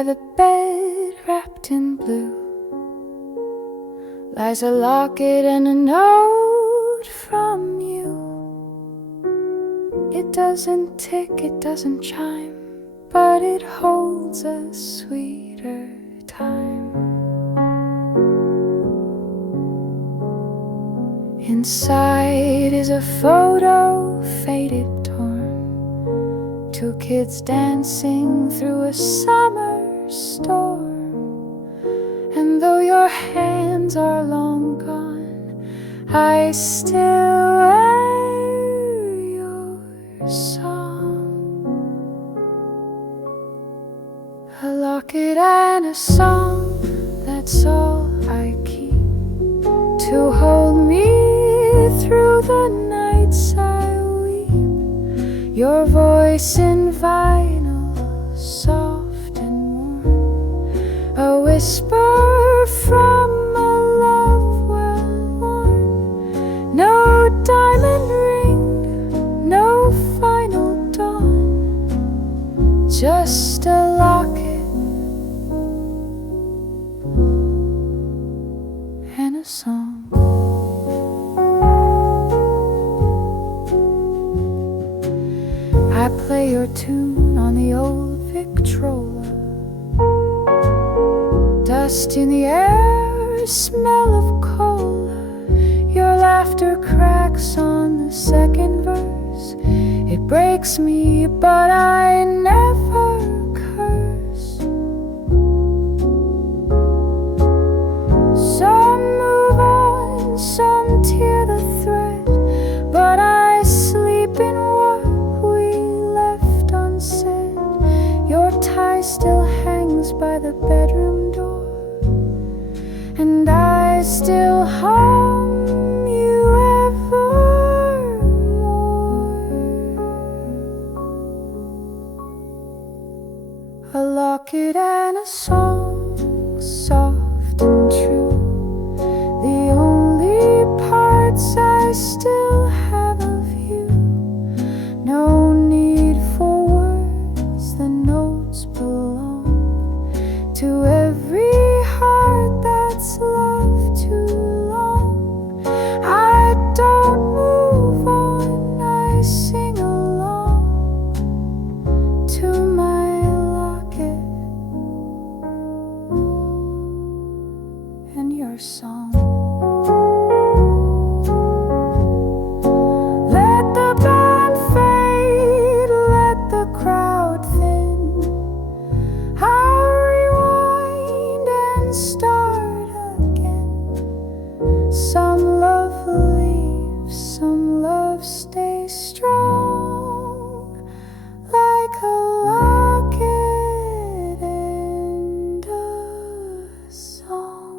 by the bed wrapped in blue lies a locket and a note from you. It doesn't tick, it doesn't chime, but it holds a sweeter time. Inside is a photo, faded, torn, two kids dancing through a summer storm. And though your hands are long gone, I still wear your song. A locket and a song, that's all I keep to hold me through the nights I weep. Your voice in vinyl, soft and warm, a whisper from a love well worn. No diamond ring, no final dawn, just a locket and a song. I play your tune on the old Victrola. Dust in the air, smell of cola. Your laughter cracks on the second verse. It breaks me, but I never curse. Some move on, some tear the thread, but I sleep in what we left unsaid. Your tie still hangs by the bedroom door, and I still hum you evermore. A locket and a song, soft and true, the only parts I still have of you. No need for words, the notes belong to every heart that's loved too long. I don't move on, I sing along to my locket and your song. Let the band fade, let the crowd thin. I'll rewind and start again. Some love leaves, some love stays strong, like a locket and a song.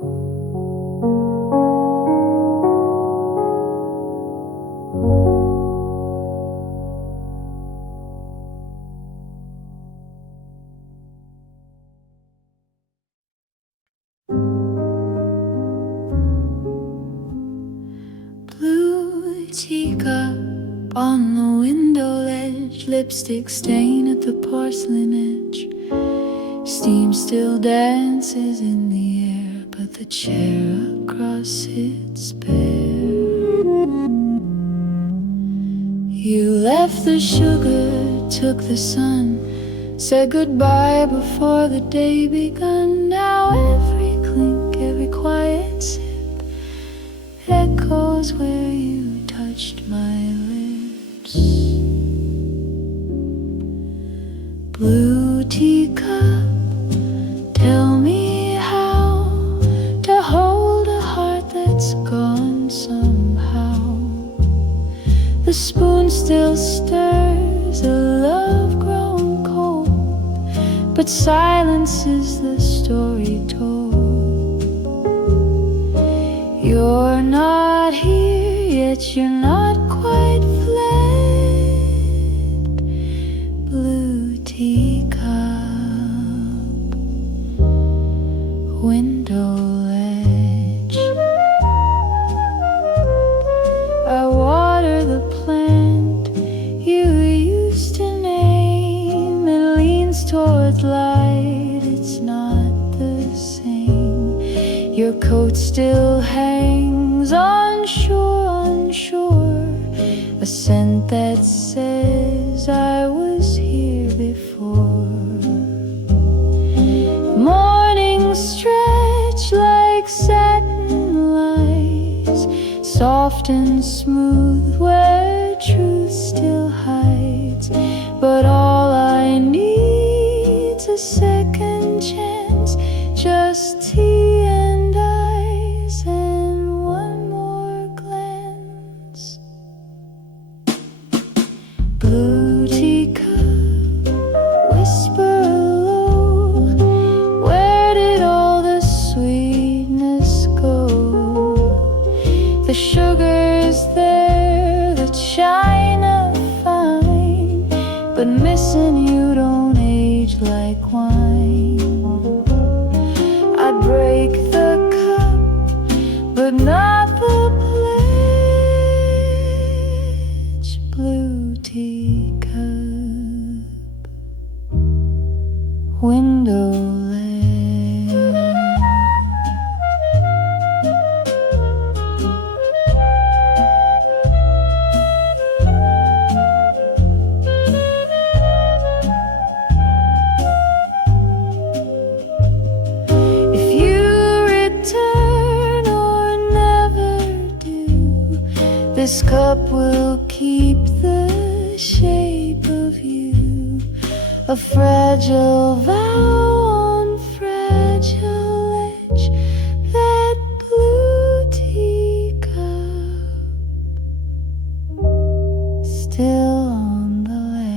Blue teacup on the window ledge, lipstick stain at the porcelain edge. Steam still dances in the air, but the chair across sits bare. You left the sugar, took the sun, said goodbye before the day begun. Now every clink, every quiet sip echoes where you touched my lips. Blue teacup, tell me how to hold a heart that's gone somehow. The spoon still stirs, a love grown cold, but silence is the story told. You're not here, yet you're not quite fled. Blue teacup, window ledge. I water the plant you used to name. It leans towards light, its Your coat still hangs on shore, a scent that says I was here before. Mornings stretch like satin lines, soft and smooth where truth still hides. But all I need's a second chance, just tea and eyes and one more glance. Blue teacup, whisper low, where did all the sweetness go? The sugar's there, the china fine, but missing you don't age like wine. I'd break the cup, but not the pledge. Blue teacup, window ledge. If you return or never do, this cup will keep the shape of you, a fragile vow on fragile edge. That blue teacup still on the ledge.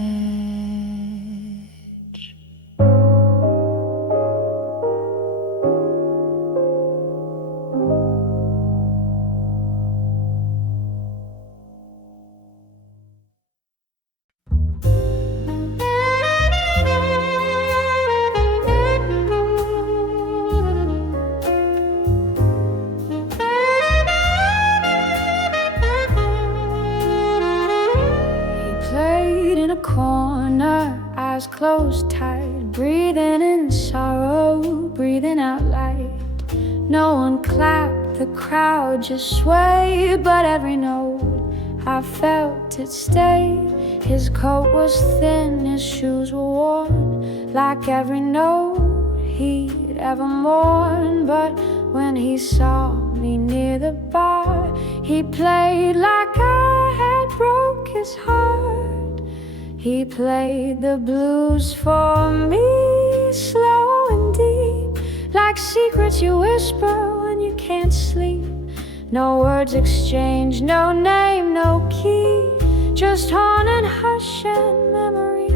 Played in a corner, eyes closed tight, breathing in sorrow, breathing out light. No one clapped, the crowd just swayed, but every note I felt it stay. His coat was thin, his shoes were worn, like every note he'd ever mourned. But when he saw me near the bar, he played like I had broke his heart. He played the blues for me, slow and deep, like secrets you whisper when you can't sleep. No words exchanged, no name, no key, just horn and hush and memory.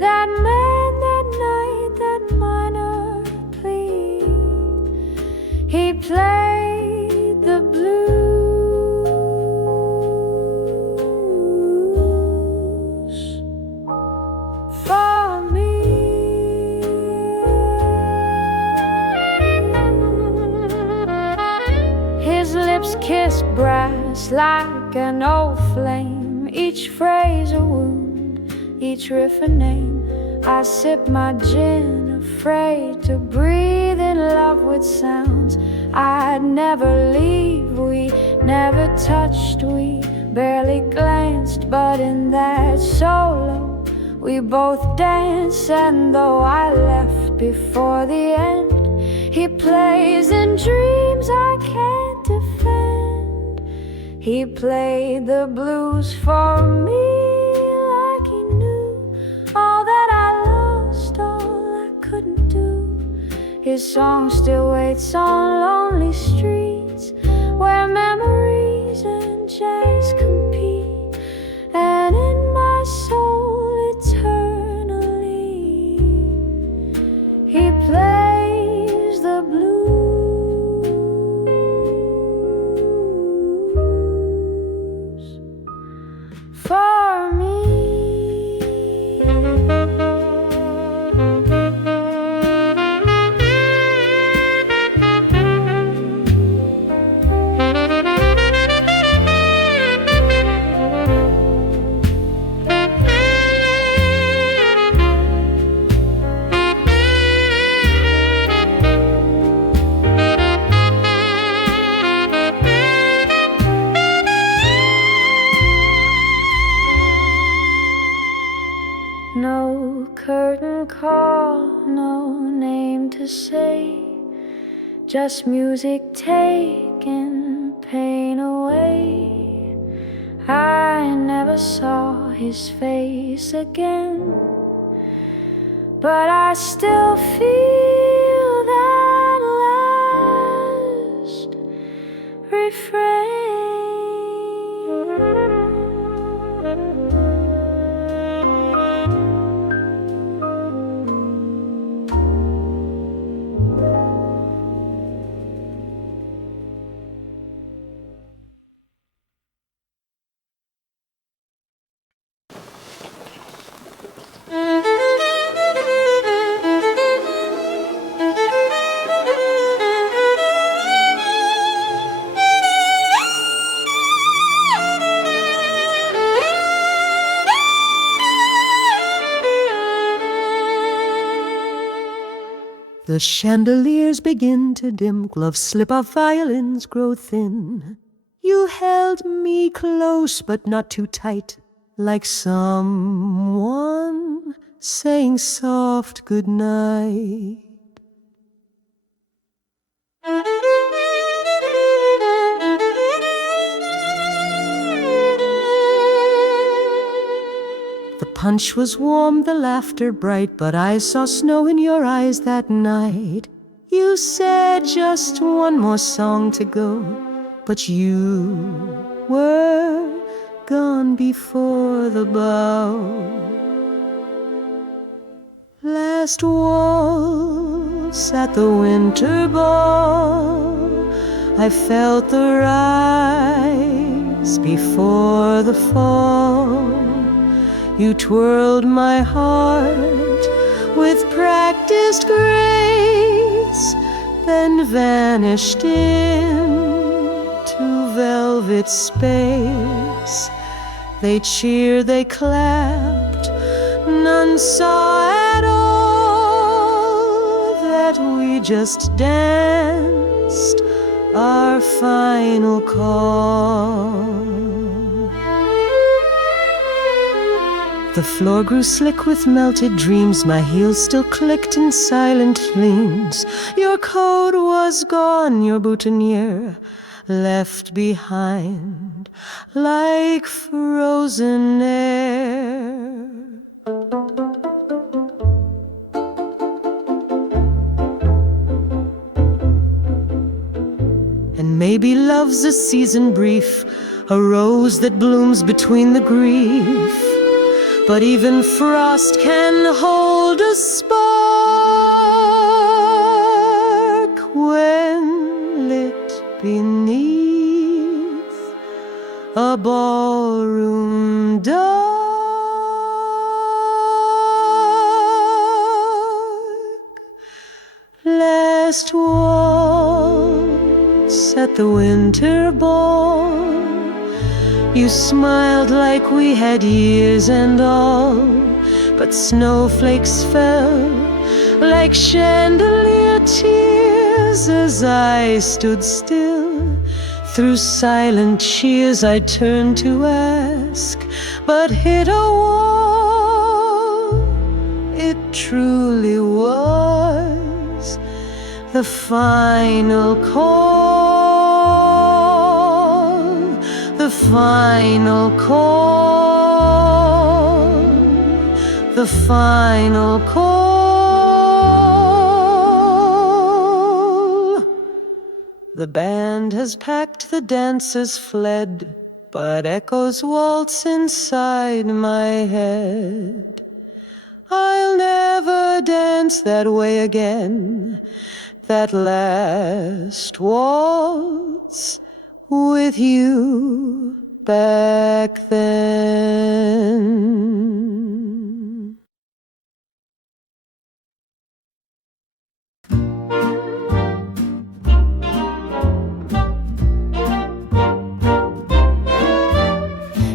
That man, that night, that minor plea. He played the blues for me. His lips kissed brass like an old flame, each phrase a wound, each riff a name. I sip my gin, afraid to breathe in love with sounds I'd never leave. We never touched, we barely glanced, but in that solo we both danced. And though I left before the end, he plays in dreams I can't defend. He played the blues for me like he knew all that I lost, all I couldn't do. His song still waits on lonely streets where memories and jazz compete, and in my soul eternally he plays the blues for me. say, just music taking pain away. I never saw his face again, but I still feel that last refrain. The chandeliers begin to dim, gloves slip off, violins grow thin. You held me close but not too tight, like someone saying soft goodnight. The punch was warm, the laughter bright, but I saw snow in your eyes that night. You said just one more song to go, but you were gone before the bow. Last waltz at the winter ball, I felt the rise before the fall. You twirled my heart with practiced grace, then vanished into velvet space. They cheered, they clapped, none saw at all that we just danced our final call. The floor grew slick with melted dreams, my heels still clicked in silent gleams. Your coat was gone, your boutonniere left behind like frozen air. And maybe love's a season brief, a rose that blooms between the grief. But even frost can hold a spark when lit beneath a ballroom dark. Last waltz at the winter ball, you smiled like we had years and all, but snowflakes fell like chandelier tears as I stood still. Through silent cheers I turned to ask, but hit a wall. It truly was the final call, the final call, the final call. The band has packed, the dancers fled, but echoes waltz inside my head. I'll never dance that way again, that last waltz with you back then.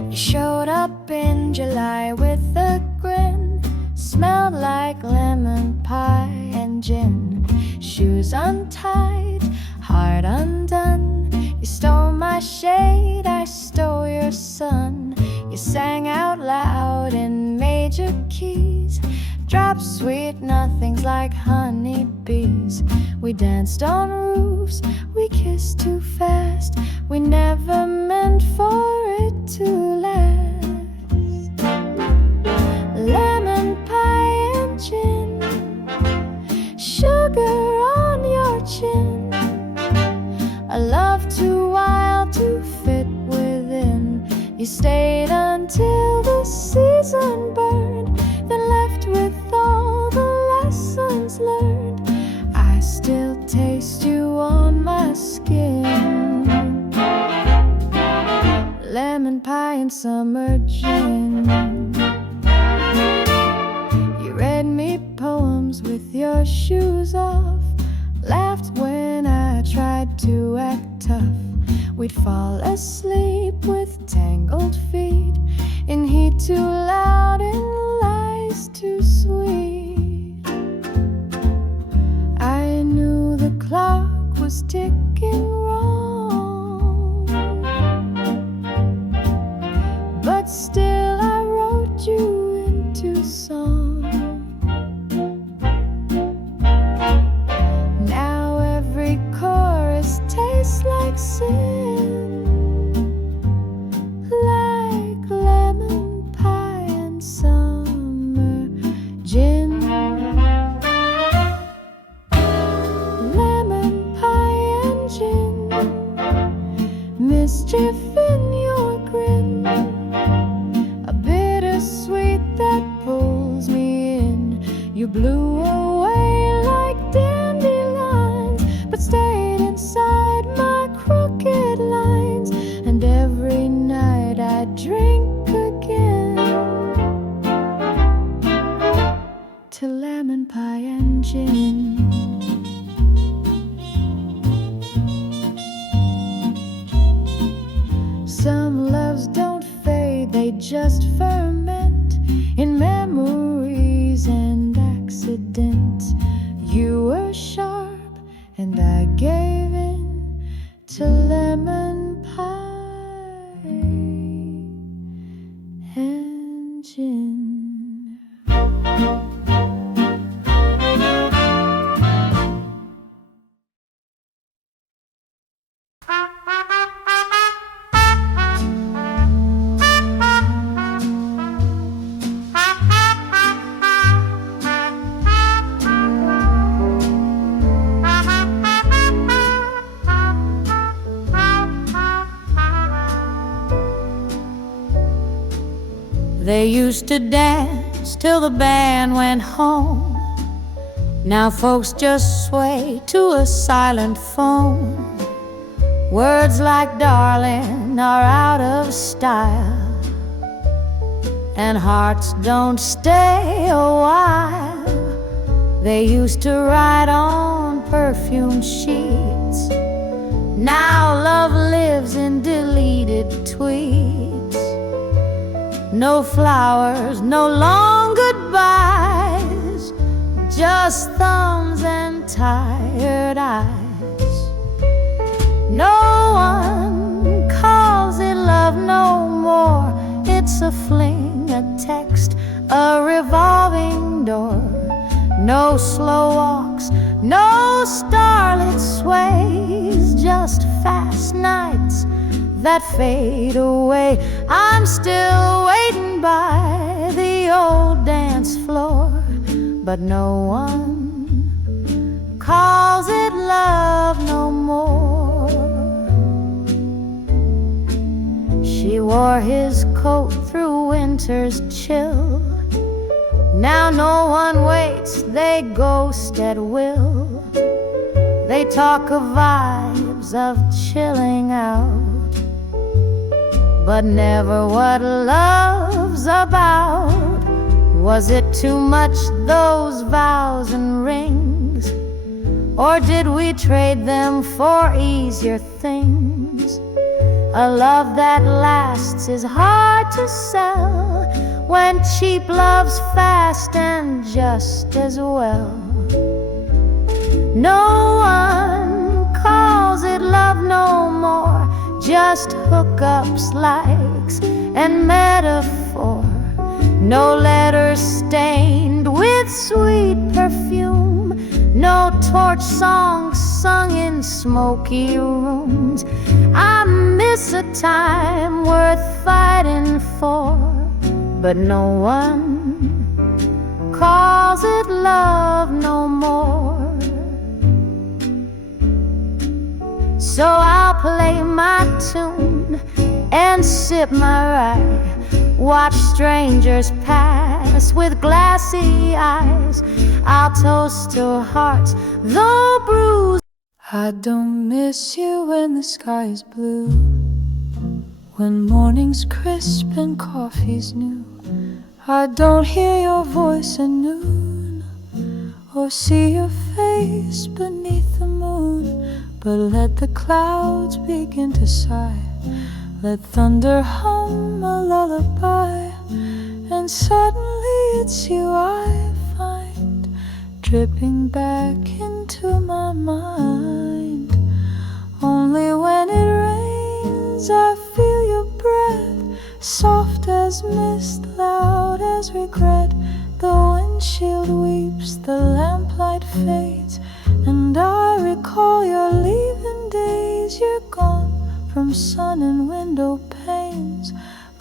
You showed up in July with a grin, smelled like lemon pie and gin. Shoes untied, heart undone. You stole my shade, I stole your sun. You sang out loud in major keys, dropped sweet nothings like honeybees. We danced on roofs, we kissed too fast. We never meant for it to last. Lemon pie and gin, sugar on your chin. A love too wild to fit within. You stayed until the season burned, then left with all the lessons learned. I still taste you on my skin. Lemon pie and summer gin. You read me poems with your shoes off, laughed when I tried to act tough. We'd fall asleep with tangled feet, in heat too loud and lies too sweet. I knew the clock was ticking wrong, but still I wrote you into song. Now every chorus tastes like sin, like lemon pie and summer gin. Lemon pie and gin, mischief in your grin, a bittersweet that pulls me in. You blew away like dandelions, but stayed inside my crooked lines. And every night I drink again to lemon pie and gin. Some loves don't fade, they just ferment in memories and accidents. You were sharp and I gave in to lemon pie and gin. They used to dance till the band went home. Now folks just sway to a silent phone. Words like darling are out of style, and hearts don't stay a while. They used to write on perfume sheets. Now love lives in deleted tweets. No flowers, no long goodbyes, just thumbs and tired eyes. No one calls it love no more. It's a fling, a text, a revolving door. No slow walks, no starlit sways, just fast nights that fade away. I'm still waiting by the old dance floor, but no one calls it love no more. She wore his coat through winter's chill. Now no one waits, they ghost at will. They talk of vibes, of chilling out, but never what love's about. Was it too much, those vows and rings? Or did we trade them for easier things? A love that lasts is hard to sell, when cheap love's fast and just as well. No one calls it love no more, just hookups, likes, and metaphor. No letters stained with sweet perfume, no torch songs sung in smoky rooms. I miss a time worth fighting for, but no one calls it love no more. So I'll play my tune and sip my rye, watch strangers pass with glassy eyes. I'll toast to hearts, though bruised. I don't miss you when the sky is blue, when morning's crisp and coffee's new. I don't hear your voice at noon, or see your face beneath the moon. But let the clouds begin to sigh, let thunder hum a lullaby, and suddenly it's you I find dripping back into my mind. Only when it rains I feel your breath, soft as mist, loud as regret. The windshield weeps, the lamplight fades, and I recall your leaving days. You're gone from sun and window panes,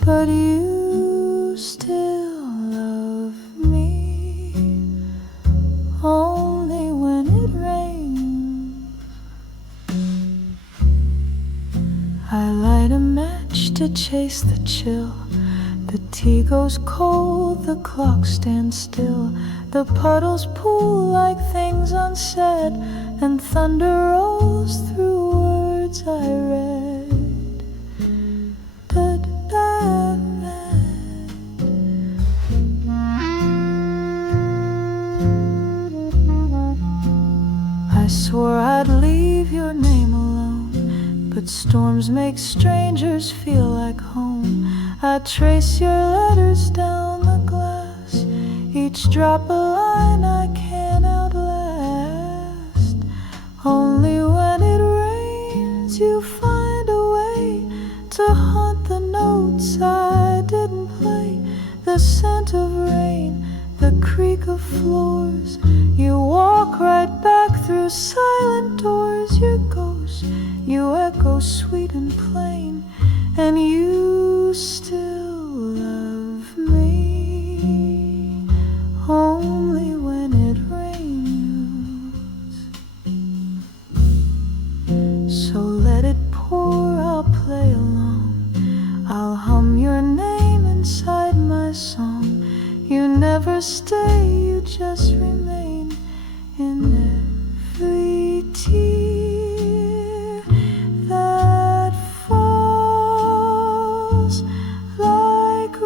but you still love me, only when it rains. I light a match to chase the chill. The tea goes cold, the clock stands still. The puddles pool like things unsaid, and thunder rolls through words I read. I swore I'd leave your name alone, but storms make strangers feel like home. I trace your letters down the glass, each drop a line I can't outlast. Only when it rains you find a way to haunt the notes I didn't play. The scent of rain, the creak of floors. You walk right back through silent doors. Your ghost, you echo sweet and plain, and you still love me, only when it rains. So let it pour, I'll play along, I'll hum your name inside my song. You never stay, you just remain in every tear that falls like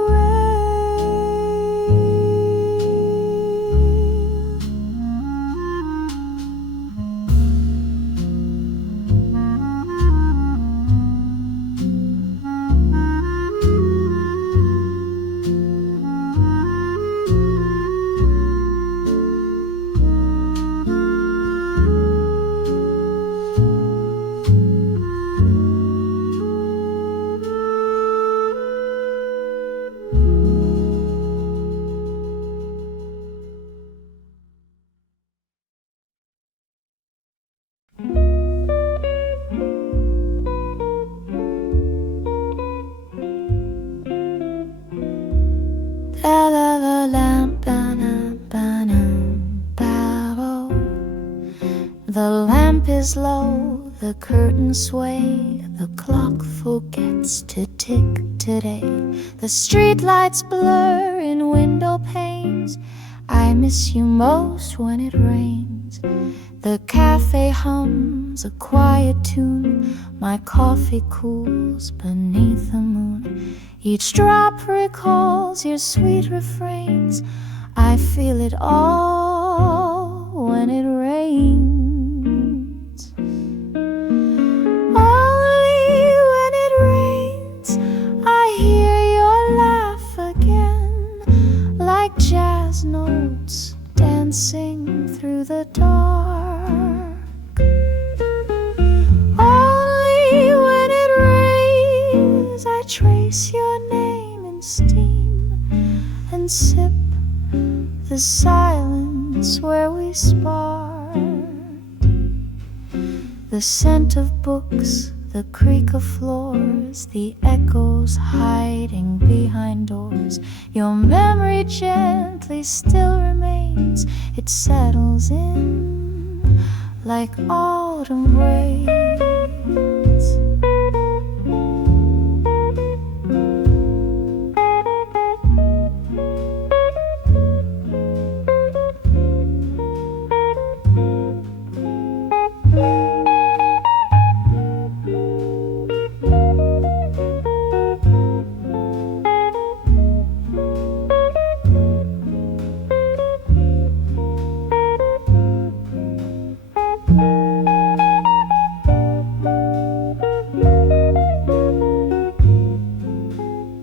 the lamp is low, the curtains sway, the clock forgets to tick today. The streetlights blur in window panes. I miss you most when it rains. The cafe hums a quiet tune. My coffee cools beneath the moon. Each drop recalls your sweet refrains. I feel it all when it rains. Only when it rains I hear your laugh again, like jazz notes dancing through the dark. Only when it rains I trace your name in steam and sip the silence where we spark. The scent of books, the creak of floors, the echoes hiding behind doors. Your memory gently still remains. It settles in like autumn rains.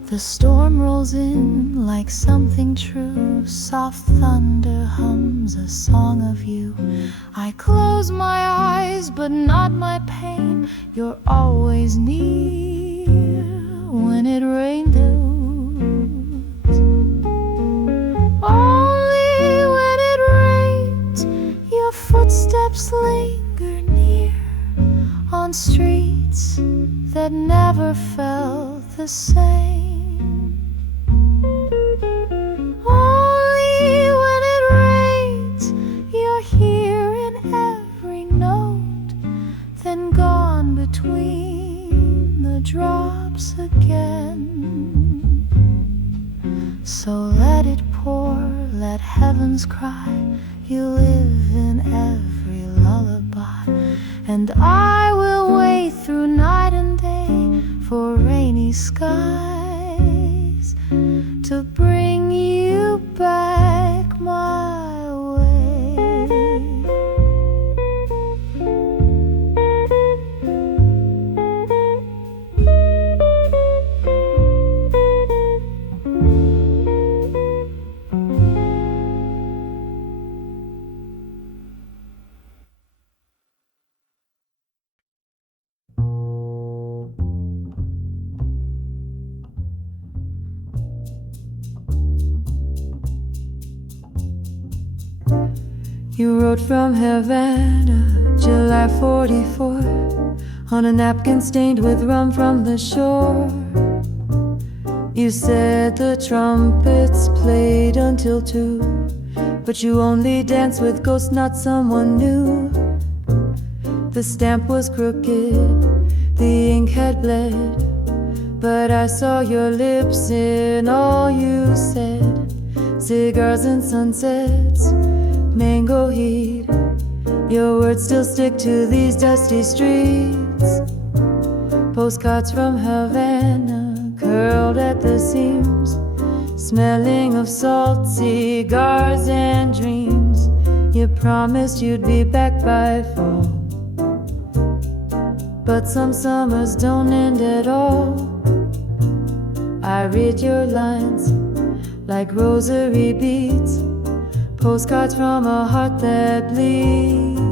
The storm rolls in like something true. Soft thunder hums a song of you. I close my eyes, but not my pain. You're always near when it rains. Only when it rains, your footsteps linger near on streets that never felt the same. Between the drops again. So let it pour, let heavens cry. You live in every lullaby, and I will wait through night and day for rainy skies to bring you back my way. You wrote from Havana, July 44, on a napkin stained with rum from the shore. You said the trumpets played until 2, but you only danced with ghosts, not someone new. The stamp was crooked, the ink had bled, but I saw your lips in all you said. Cigars and sunsets, mango heat, your words still stick to these dusty streets. Postcards from Havana, curled at the seams, smelling of salt, cigars and dreams. You promised you'd be back by fall, but some summers don't end at all. I read your lines like rosary beads, postcards from a heart that bleeds.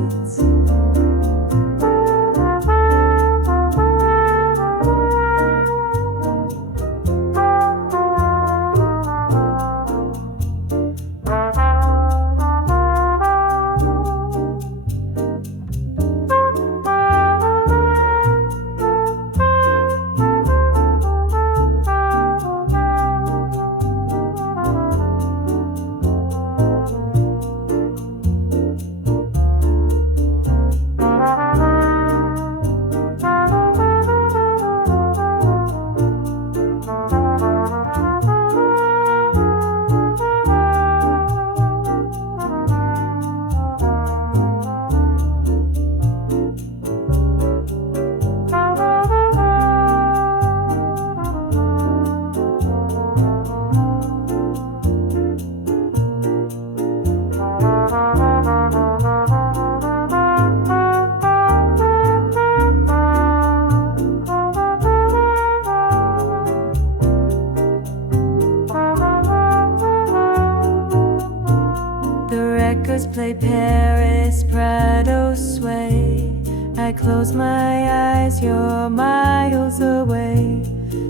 Play Paris, Prado sway. I close my eyes, you're miles away.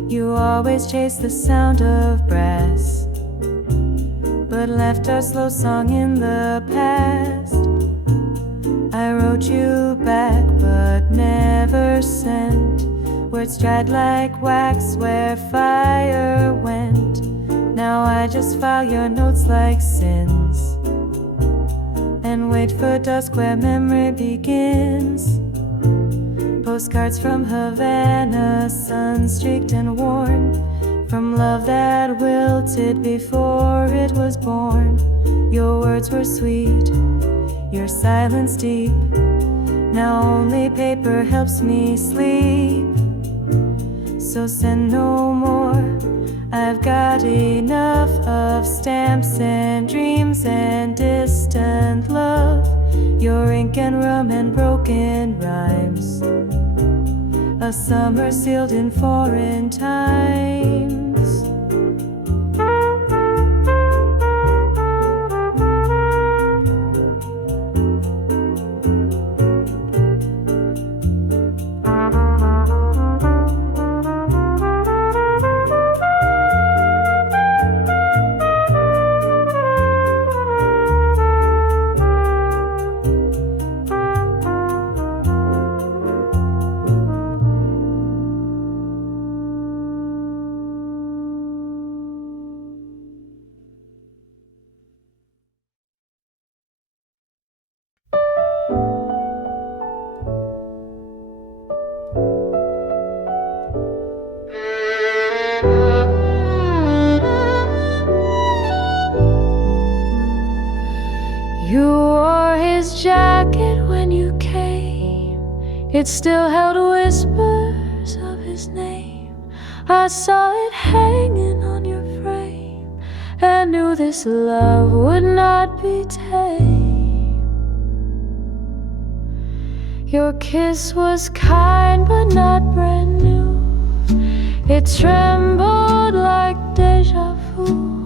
You always chase the sound of brass, but left our slow song in the past. I wrote you back, but flower scent, words dried like wax where fire went. Now I just file your notes like sins and wait for dusk where memory begins. Postcards from Havana, sun-streaked and worn, from love that wilted before it was born. Your words were sweet, your silence deep. Now only paper helps me sleep. So send no more, I've got enough of stamps and dreams and distant love. Your ink and rum and broken rhymes, a summer sealed in foreign times. You wore his jacket when you came, it still held whispers of his name. I saw it hanging on your frame and knew this love would not be tame. Your kiss was kind but not brand new, it trembled like deja vu.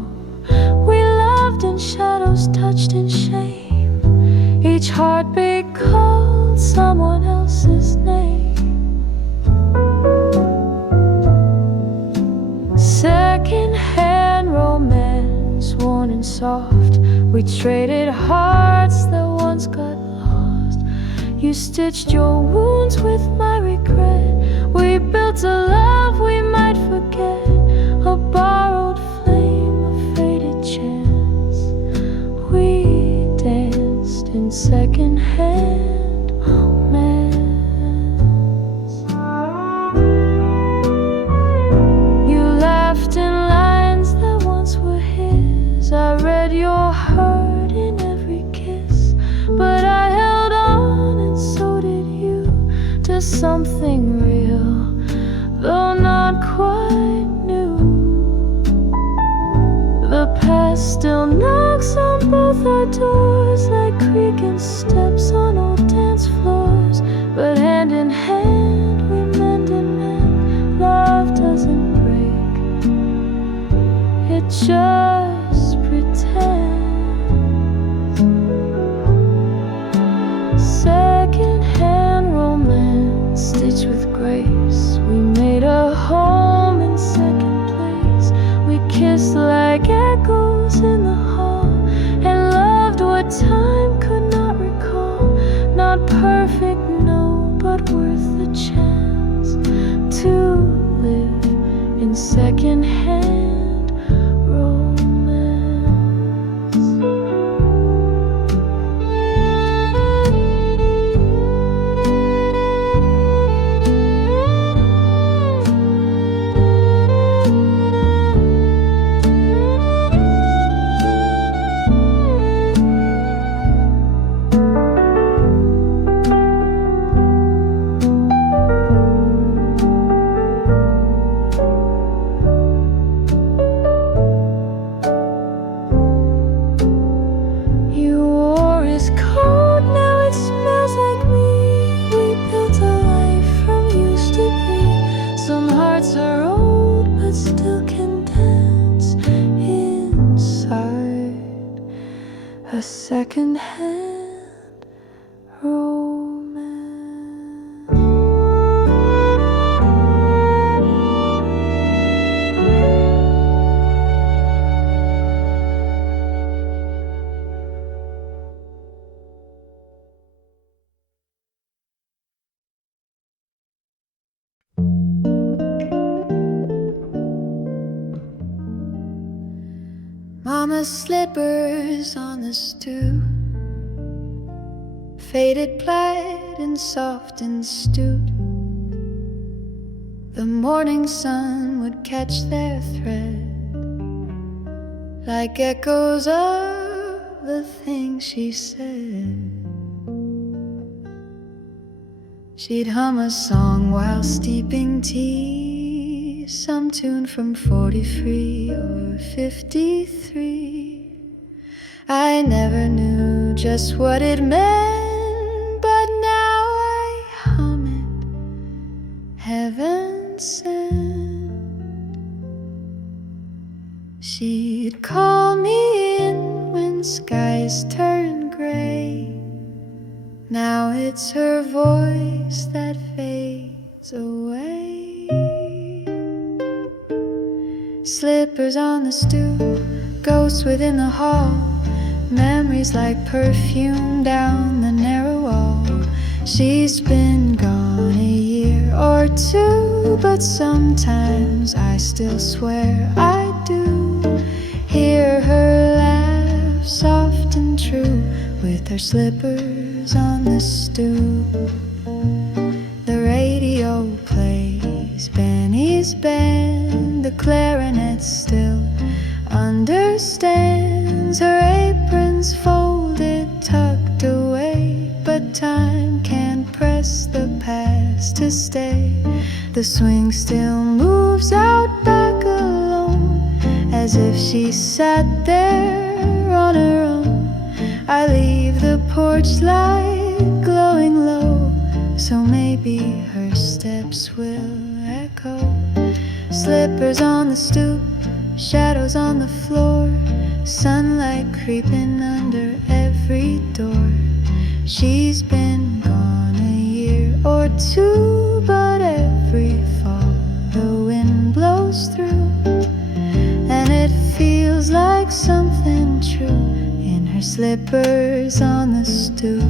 We loved in shadows, touched in shame, each heartbeat called someone else's name. Second-hand romance, worn and soft, we traded hearts that once got lost. You stitched your wounds with my regret, we built a love we might forget, a borrowed flame, a faded chance. We danced in second-hand romance. You laughed in lines that once were his, I read your hurt in every kiss, but I held on and so did you, to something real, though not quite new. The past still knocks on both our doors like creaking steps on old dance floors, but hand in hand we mend and mend. Love doesn't break, it just pretends. Second-hand romance, stitched with grace, we made a home in second place. We kissed like echoes in the hall and loved what time could not recall. Not perfect, no, but worth the chance to live in second-hand romance. You wore his coat, now it smells like me. We built a life from used to be. Some hearts are old but still can dance inside a second-hand romance. Mama's slippers on the stoop, faded plaid and soft and stewed. The morning sun would catch their thread, like echoes of the things she said. She'd hum a song while steeping tea, some tune from 43 or 53. I never knew just what it meant, but now I hum it, heaven sent. She'd call me in when skies turn gray. Now it's her voice that fades away. Slippers on the stoop, ghosts within the hall, memories like perfume down the narrow wall. She's been gone a year or two, but sometimes I still swear I do hear her laugh, soft and true, with her slippers on the stoop. The radio plays Benny's band, the clarinet still understands. Her apron's folded, tucked away, but time can't press the past to stay. The swing still moves out back alone, as if she sat there on her own. I leave the porch light glowing low, so maybe her steps will echo. Slippers on the stoop, shadows on the floor, sunlight creeping under every door. She's been gone a year or two, but every fall the wind blows through, and it feels like something true in her slippers on the stoop.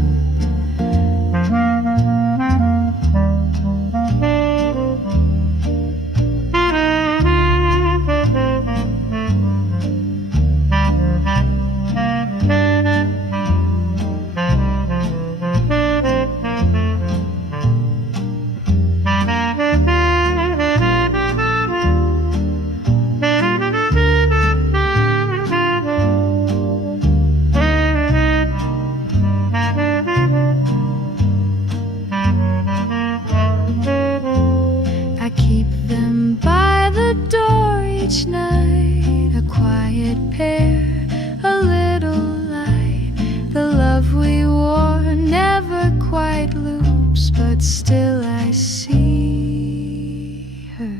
Each night, a quiet pair, a little light. The love we wore never quite loops, but still I see her.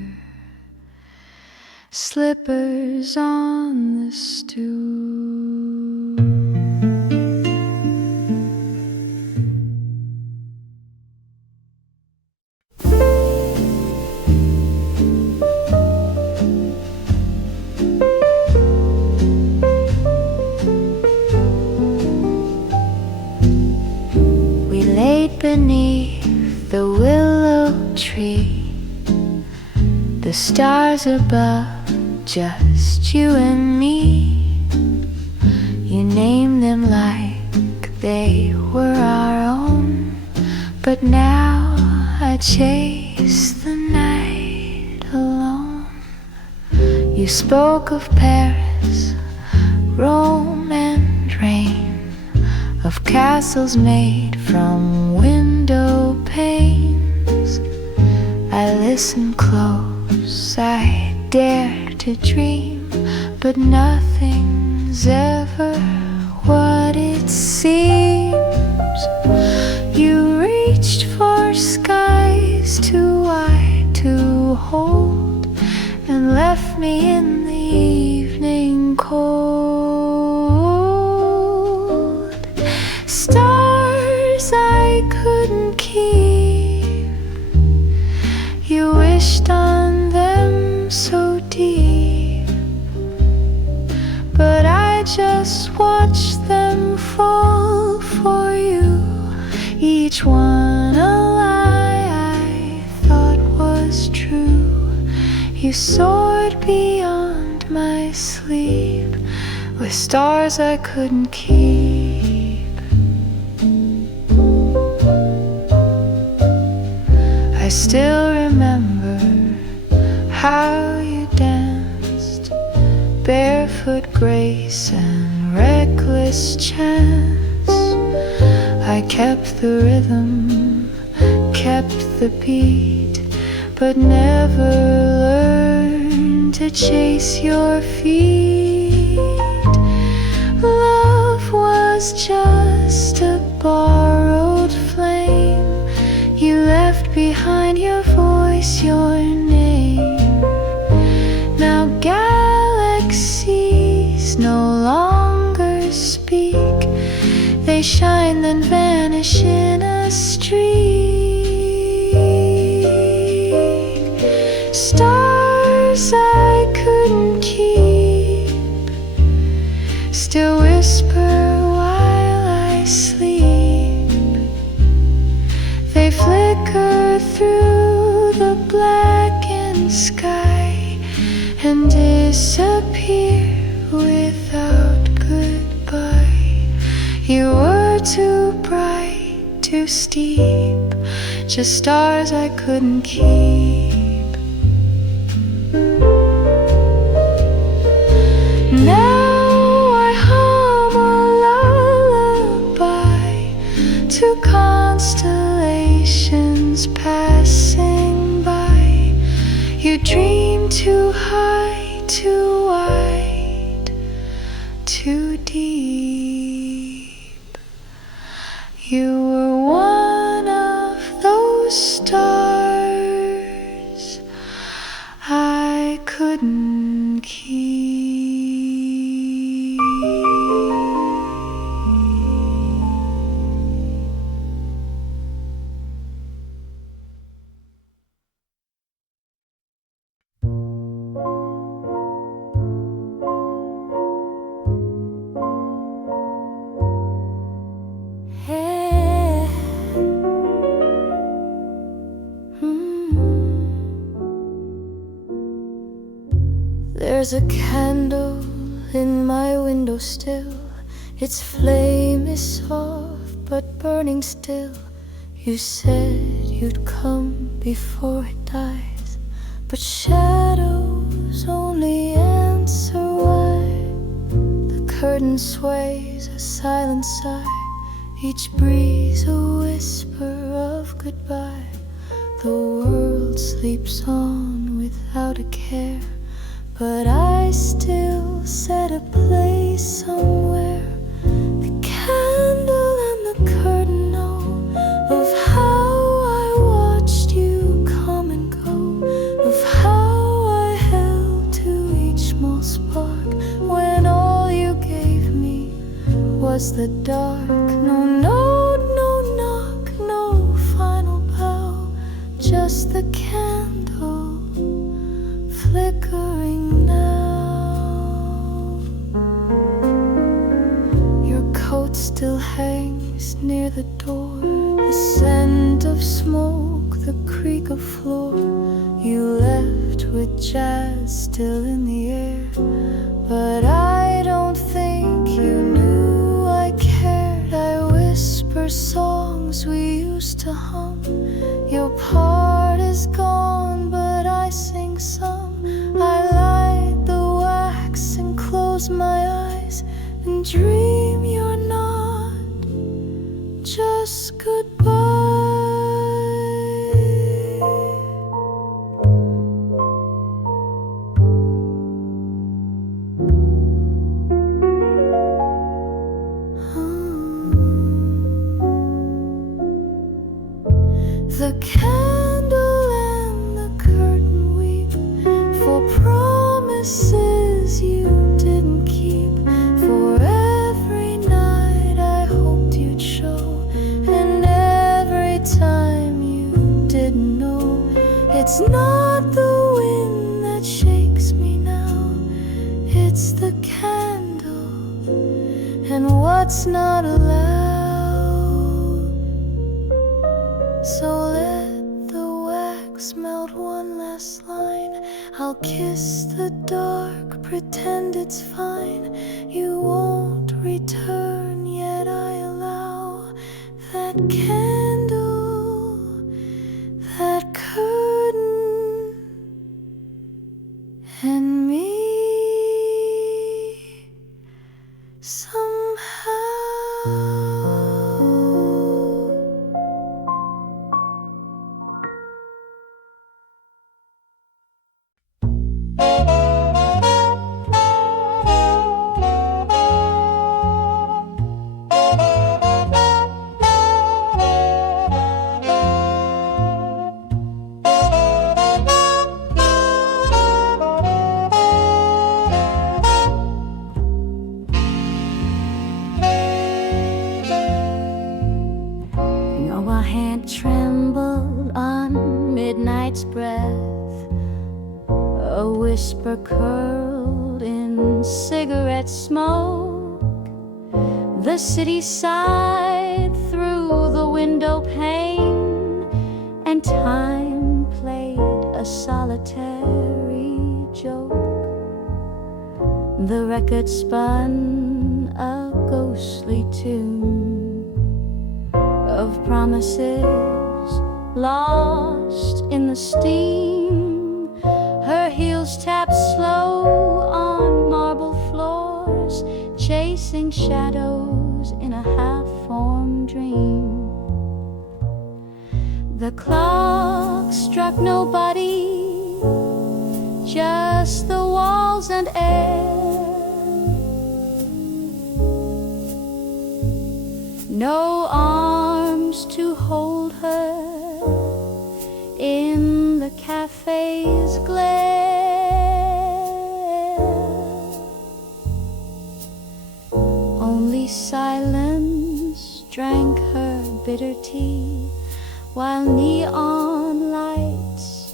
Slippers on the stoop. Beneath the willow tree, the stars above, just you and me. You named them like they were our own, but now I chase the night alone. You spoke of Paris, Rome and rain, of castles made from window panes. I listen close, I dare to dream, but nothing's ever what it seems. You reached for skies too wide to hold, and left me in the evening cold. Stars I couldn't keep, you wished on them so deep, but I just watched them fall for you, each one a lie I thought was true. You soared beyond my sleep with with stars I couldn't keep. I still remember how you danced, barefoot grace and reckless chance. I kept the rhythm, kept the beat, but never learned to chase your feet. Love was just a borrowed flame. You left behind your voice, your name. Now galaxies no longer speak. They shine then vanish in a streak. Stars I couldn't keep still whisper while I sleep. They flicker through the blackened sky and disappear without goodbye. You were too bright, too steep, just stars I couldn't keep. Now I hum a lullaby to constellations passing by. You dream too high, too wide, too deep. You were one of those stars I couldn't keep. There's a candle in my window still. Its flame is soft but burning still. You said you'd come before it dies, but shadows only answer why. The curtain sways a silent sigh, each breeze a whisper of goodbye. The world sleeps on without a care, but I still set a place somewhere. The candle and the curtain know of how I watched you come and go, of how I held to each small spark when all you gave me was the dark. No note, no knock, no final bow, just the candle flickering now. Your coat still hangs near the door, the scent of smoke, the creak of floor. You left with jazz still in the air, but I don't think you knew I cared. I whisper songs we used to hum. Your part is gone, but I sing some. I light the wax and close my eyes and dream you're not just goodbye. The candle and the curtain weep for promises you didn't keep, for every night I hoped you'd show, and every time you didn't know. It's not the wind that shakes me now, it's the candle and what's not allowed. So let the wax melt one last line. I'll kiss the dark, pretend it's fine. You won't return, yet I allow that candle, that curtain, and me somehow. Our hand trembled on midnight's breath, a whisper curled in cigarette smoke. The city sighed through the window pane, and time played a solitary joke. The record spun a ghostly tune of promises lost in the steam. Her heels tapped slow on marble floors, chasing shadows in a half-formed dream. The clock struck nobody, just the walls and air. No arms to hold her in the cafe's glare. Only silence drank her bitter tea, while neon lights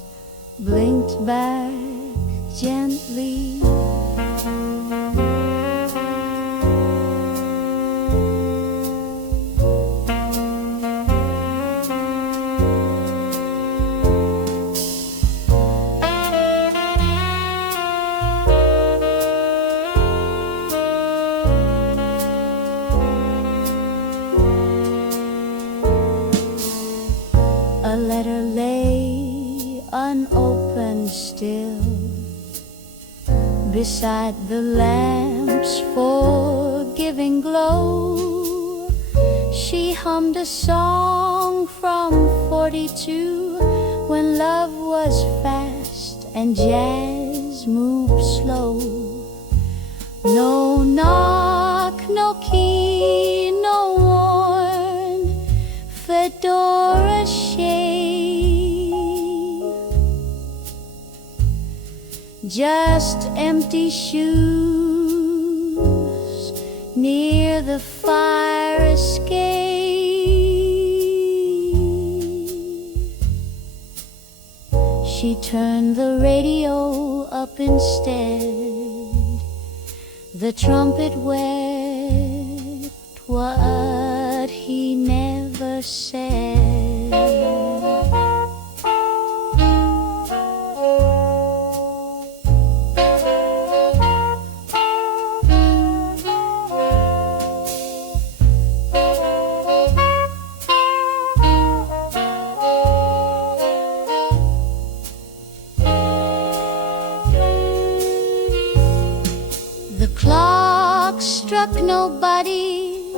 blinked back gently. A letter lay unopened still beside the lamp's forgiving glow. She hummed a song from 42, when love was fast and jazz moved slow. No knock, no key, no worn fedora shade, just empty shoes near the fire escape. She turned the radio up instead. The trumpet wept what he never said. The clock struck nobody,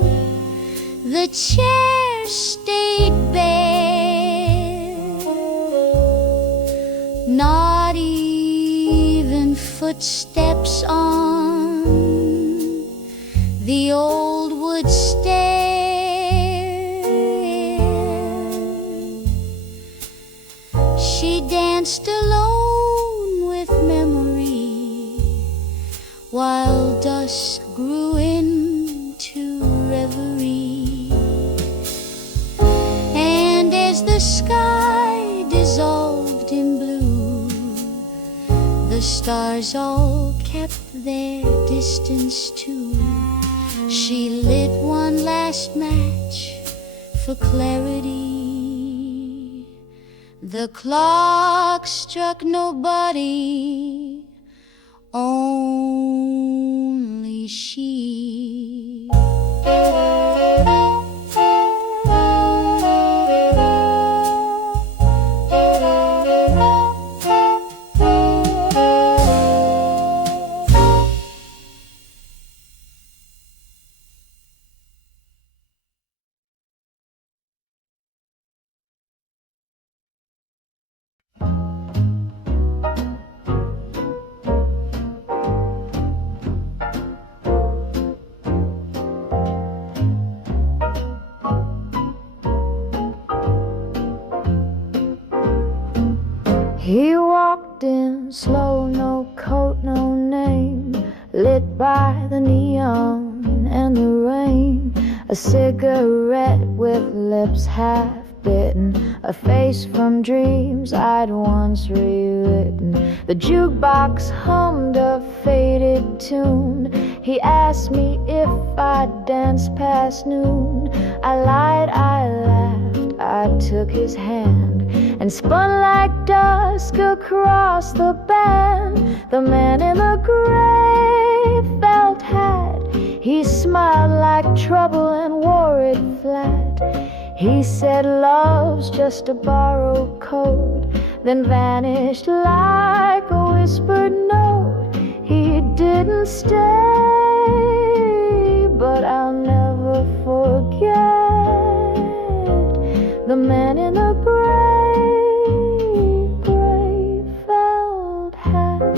the chair stayed bare. Not even footsteps on the old wood stair. She danced alone with memory, while dusk grew into reverie. And as the sky dissolved in blue, the stars all kept their distance too. She lit one last match for clarity, The clock struck nobody, only she. He walked in slow, no coat, no name, lit by the neon and the rain. A cigarette with lips half bitten, a face from dreams I'd once rewritten. The jukebox hummed a faded tune. He asked me if I'd dance past noon. I lied, I laughed, I took his hand and spun like dusk across the band. The man in the gray felt hat, he smiled like trouble and wore it flat. He said love's just a borrowed code, then vanished like a whispered note. He didn't stay, but I'll never forget the man in the gray felt hat.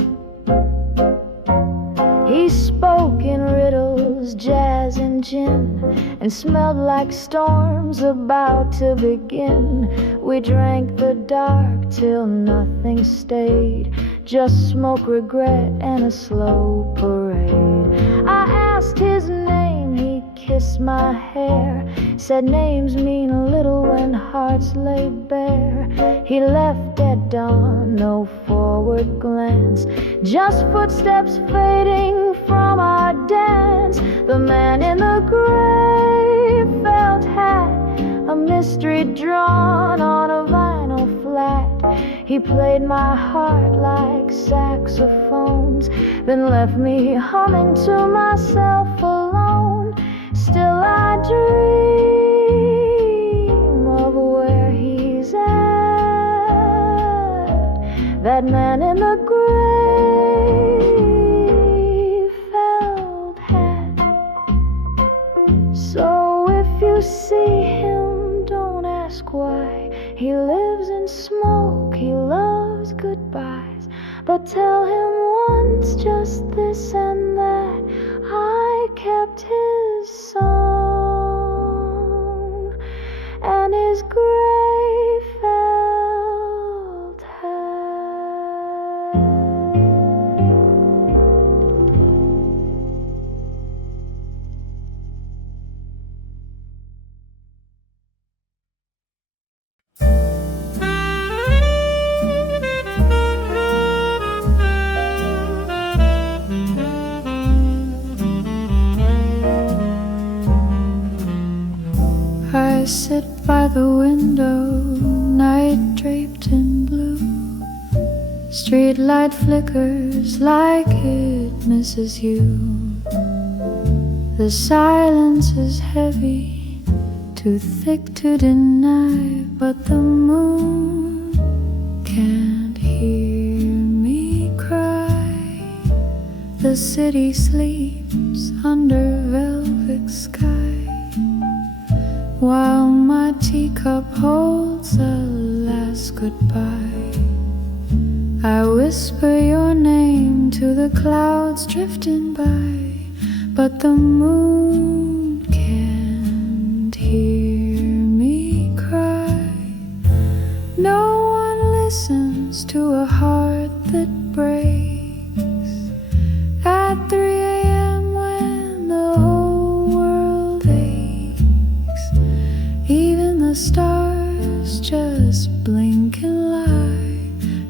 He spoke in riddles, jazz and gin, and smelled like storms about to begin. We drank the dark till nothing stayed, just smoke, regret, and a slow parade. I asked his name, he kissed my hair, said names mean little when hearts lay bare. He left at dawn, no forward glance, just footsteps fading from our dance. The man in the gray felt hat, a mystery drawn on a vinyl flat. He played my heart like saxophones, then left me humming to myself alone. Still I dream of where he's at, that man in the gray felt hat. So if you see him, don't ask why. He lives in smoke, he loves goodbyes, but tell him once just this and that, I kept his song and his gray felt hat. I sit by the window, night draped in blue. Streetlight flickers like it misses you. The silence is heavy, too thick to deny, but the moon can't hear me cry. The city sleeps under velvet sky, while my teacup holds a last goodbye. I whisper your name to the clouds drifting by, but the moon can't hear me cry. No one listens to a heart that breaks at 3 a.m. when the whole world aches. Even the stars just blink and lie,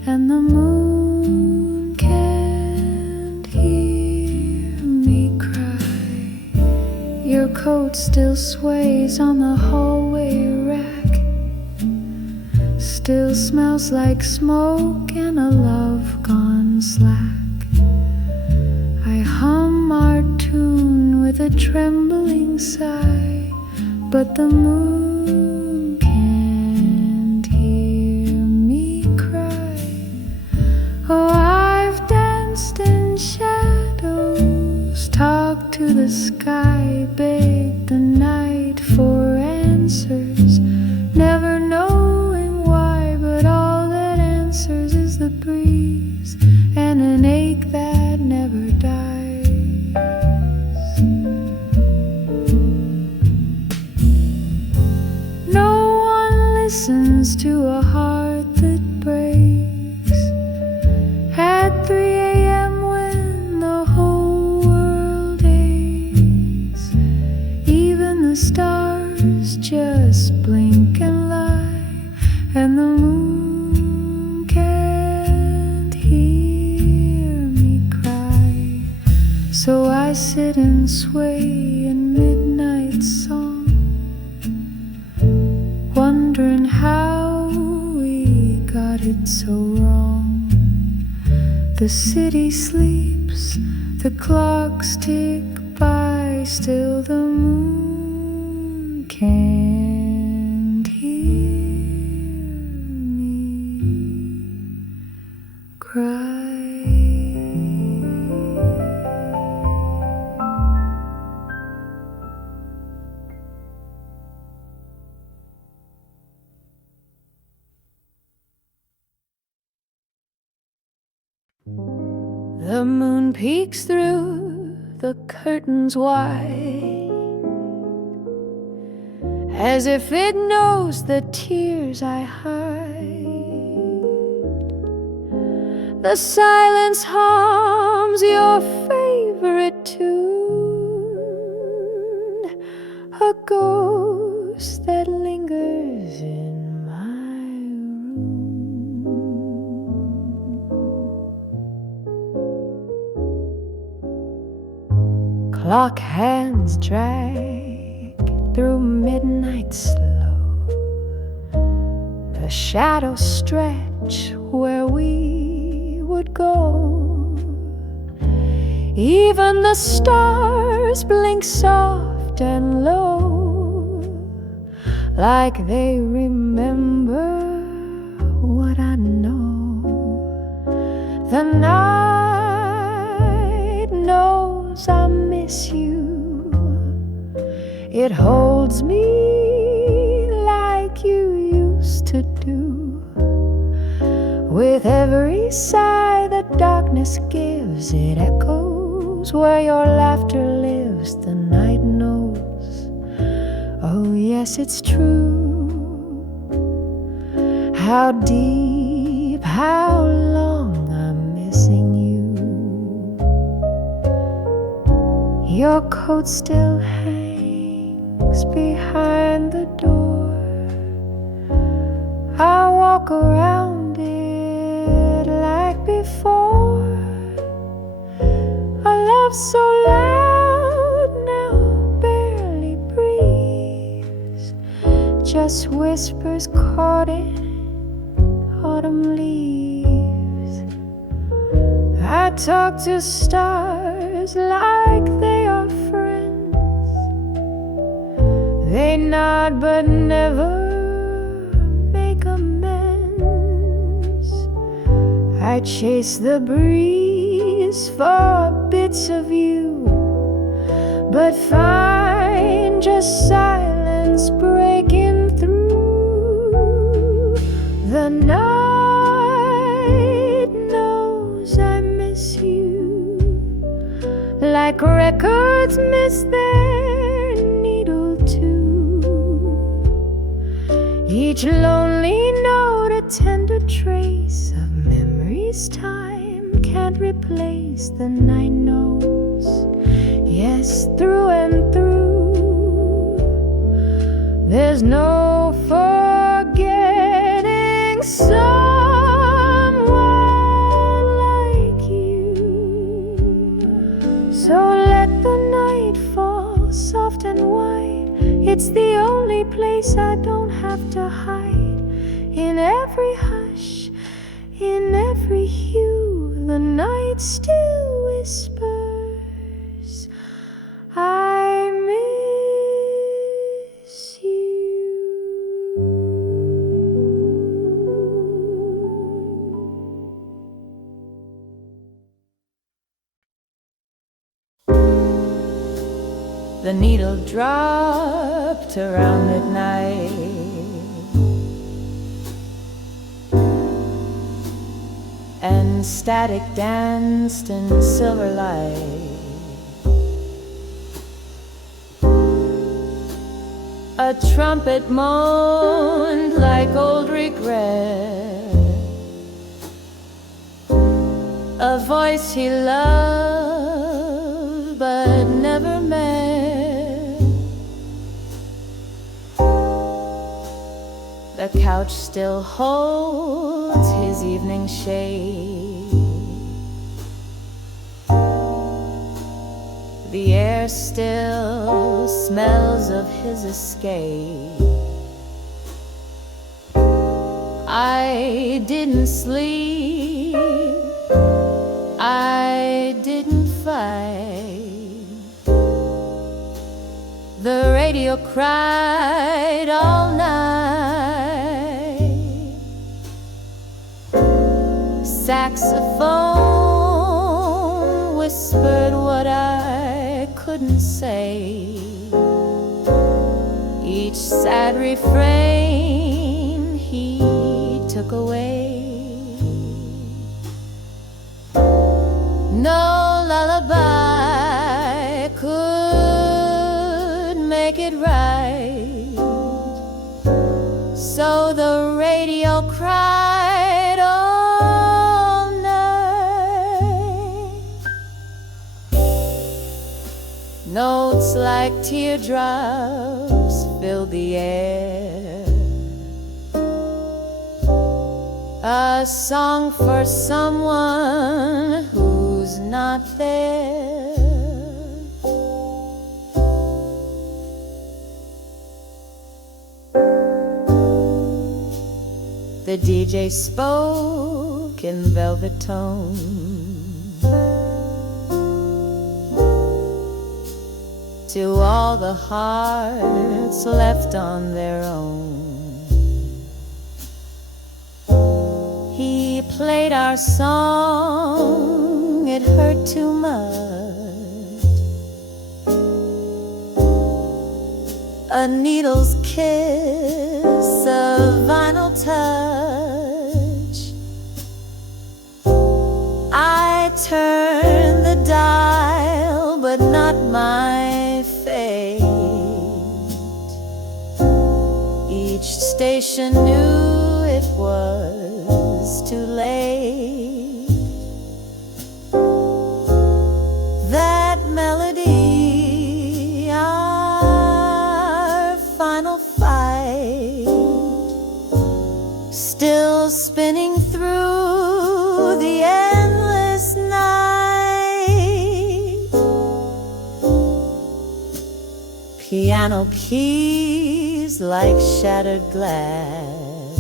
and the moon can't hear me cry. Your coat still sways on the hallway rack, still smells like smoke and a love gone slack. I hum our tune with a trembling sigh, but the moon can't hear me cry. Oh, I've danced in shadows, talked to the sky, begged the night for answers, never knowing why, but all that answers is the breeze and an ache that never dies. No one listens to a heart that breaks at 3 a.m. when the whole world aches. Even the stars just blink and lie, and the moon can't hear me cry. So I sit and sway in midnight song, wondering how we got it so wrong. The city sleeps, the clocks tick by, still the moon can't hear me cry. The moon peeks through the curtains wide, as if it knows the tears I hide. The silence hums your favorite tune, a ghost that lingers in my room. Clock hands drag through midnight slow, the shadows stretch where we would go. Even the stars blink soft and low, like they remember what I know. The night knows I miss you, it holds me like you used to do. With every sigh that darkness gives, it echoes where your laughter lives. The night knows, oh yes, it's true. How deep, how long I'm missing you. Your coat still hangs behind the door. I walk around it like before. A love so loud now barely breathes, just whispers caught in autumn leaves. I talk to stars like they are friends. They nod but never make amends. I chase the breeze for bits of you, but find just silence breaking through. The night knows I miss you, like records miss their needle too. Each lonely note a tender trace of memories time can't replace. The night knows, yes, through and through. There's no forgetting someone like you. So let the night fall soft and wide. It's the only place I don't have to hide. In every night still whispers, I miss you. The needle dropped around midnight, and static danced in silver light. A trumpet moaned like old regret, a voice he loved but never met. The couch still holds his evening shade. The air still smells of his escape. I didn't sleep, I didn't fight. The radio cried all night. Saxophone whispered what I couldn't say. Each sad refrain he took away. No lullaby could make it right, so the radio cried all night. Notes like teardrops filled the air, a song for someone who's not there. The DJ spoke in velvet tone to all the hearts left on their own. He played our song, it hurt too much. A needle's kiss, a vinyl touch. I turned the dial, but not my fate. Each station knew it was too late. That melody, our final fight, still spinning through the endless night. Piano keys like shattered glass,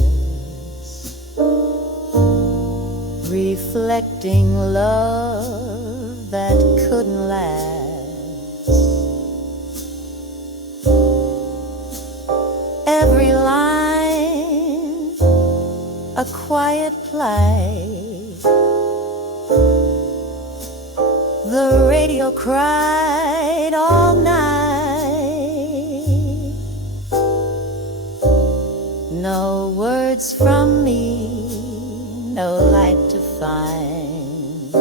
reflecting love that couldn't last. Every line a quiet plight. The radio cried all night. No words from me, no light to find,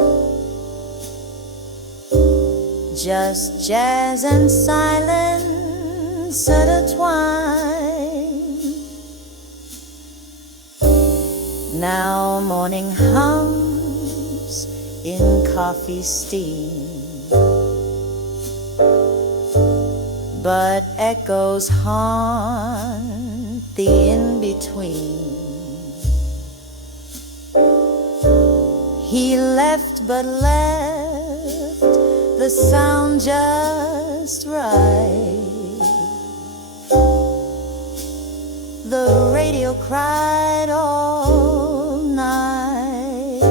just jazz and silence intertwined. Now morning hums in coffee steam, but echoes haunt the in-between. He left but left the sound just right. The radio cried all night.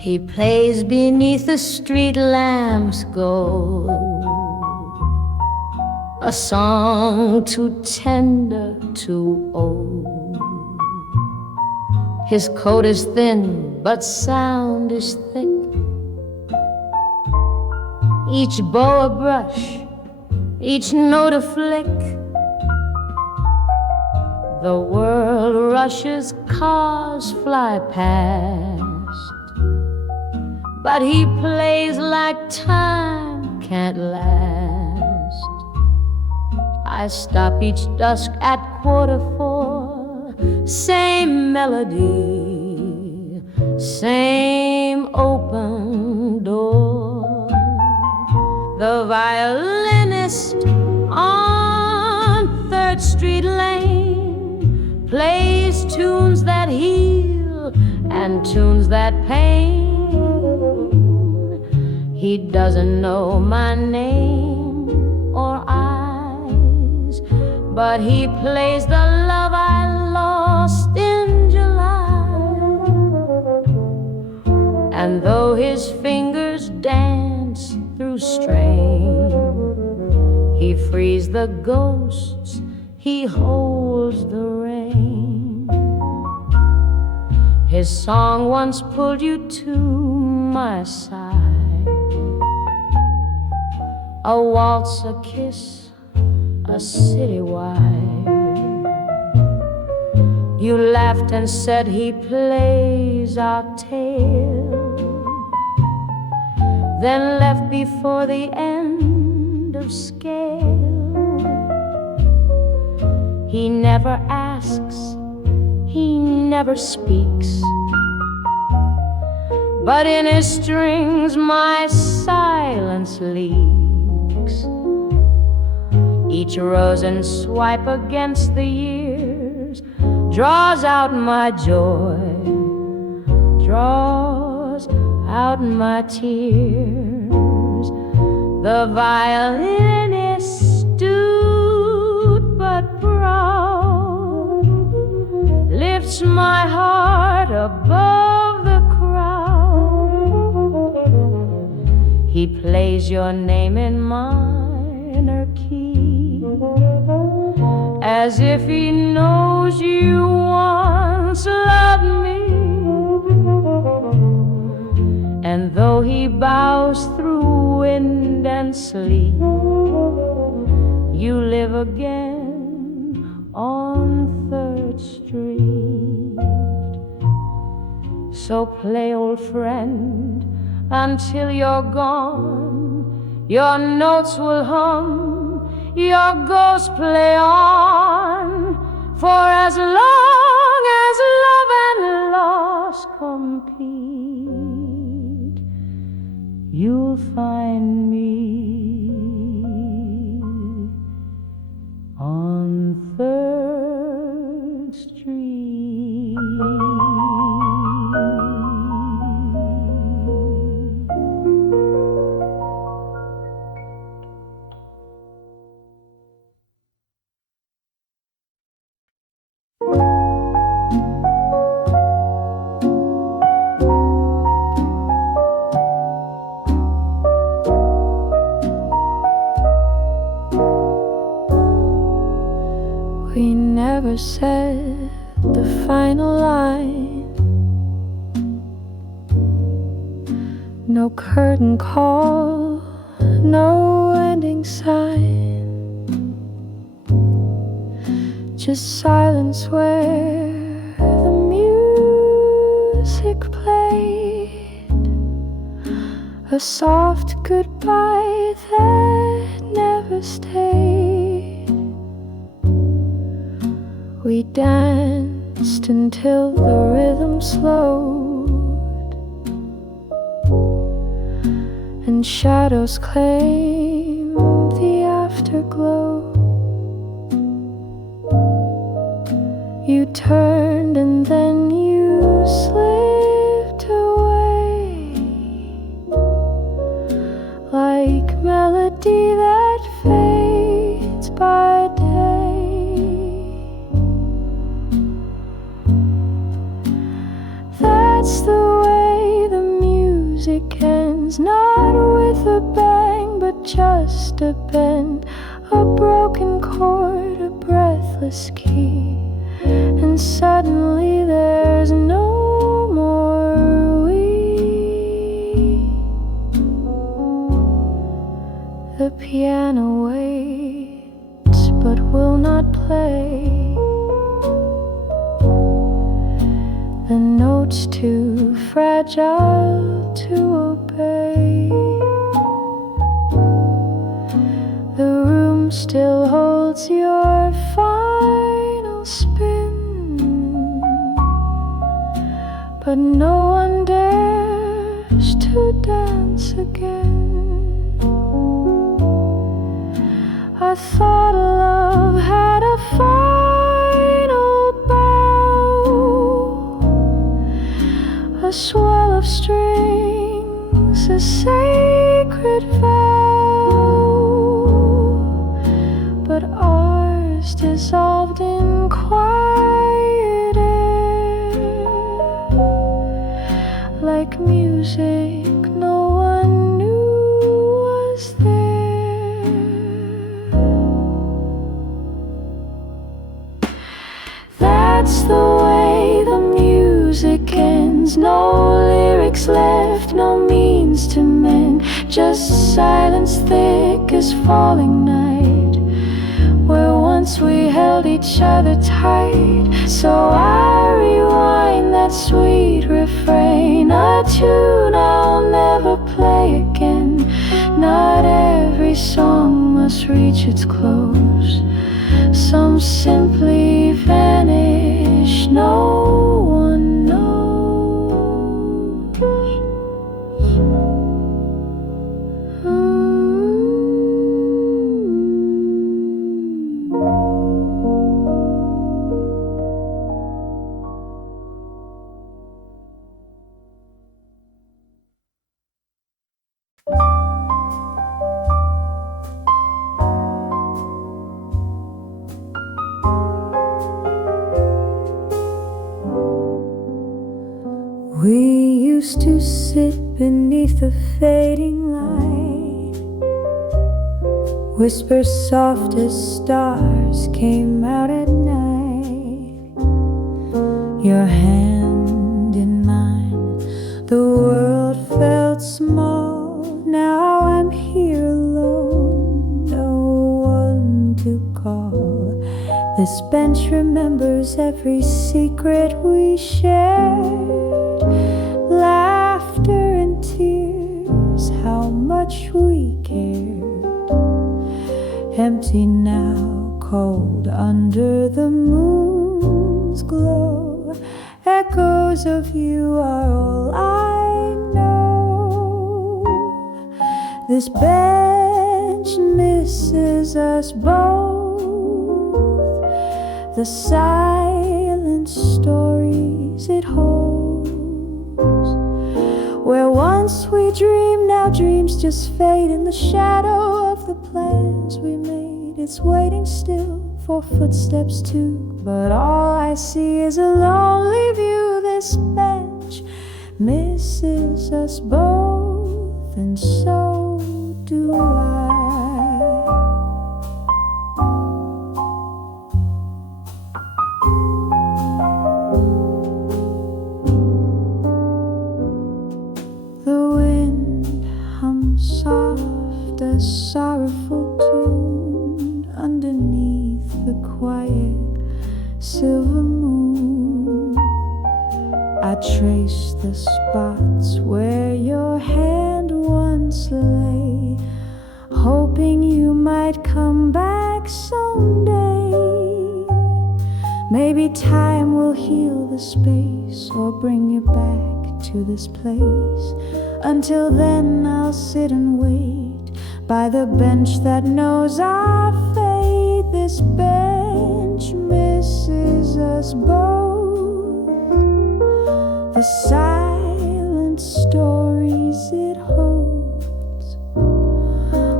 He plays beneath the street lamps' gold, a song too tender, too old. His coat is thin, but sound is thick. Each bow a brush, each note a flick. The world rushes, cars fly past, but he plays like time can't last. I stop each dusk at 4:45, same melody, same open door. The violinist on 3rd Street Lane plays tunes that heal and tunes that pain. He doesn't know my name or eyes, but he plays the love I lost in July. And though his fingers dance through strain, he frees the ghosts, he holds the rain. His song once pulled you to my side, a waltz, a kiss, a citywide. You laughed and said he plays our tale, then left before the end of scale. He never asks, he never speaks, but in his strings my silence leaks. Each rose and swipe against the years draws out my joy, draws out my tears. The violinist stood but proud, lifts my heart above the crowd. He plays your name in minor key, as if he knows you once loved me. And though he bows through wind and sleet, you live again on 3rd Street. So play, old friend, until you're gone. Your notes will hum, your ghost play on, for as long as love and loss compete, you'll find me on 3rd Street. We never said the final line, no curtain call, no ending sign, just silence where the music played, a soft goodbye that never stayed. We danced until the rhythm slowed, and shadows claimed the afterglow. You turned and then you slipped away, like melody that fades by day. That's the way the music just a bend, a broken chord, a breathless key, and suddenly there's no more we. The piano waits but will not play. The notes too fragile to obey. The room still holds your final spin, but no one dares to dance again. I thought love had a final bow, a swell of strings, a sacred vow, but ours dissolved in quiet air, like music no one knew was there. That's the way the music ends. No lyrics left, no means to mend, just silence thick as falling night, where once we held each other tight. So I rewind that sweet refrain, a tune I'll never play again. Not every song must reach its close. Some simply vanish, no one knows. We used to sit beneath the fading light, whisper soft as stars came out at night. Your hand in mine, the world felt small. Now I'm here alone, no one to call. This bench remembers every secret we shared, laughter and tears, how much we cared. Empty now, cold under the moon's glow. Echoes of you are all I know. This bench misses us both, the silent stories it holds. Where once we dreamed, now dreams just fade in the shadow of the plans we made. It's waiting still for footsteps too, but all I see is a lonely view. This bench misses us both, and so do I. Soft, a sorrowful tune underneath the quiet silver moon. I trace the spots where your hand once lay, hoping you might come back someday. Maybe time will heal the space or bring you back to this place. Until then I'll sit and wait by the bench that knows our fate. This bench misses us both, the silent stories it holds.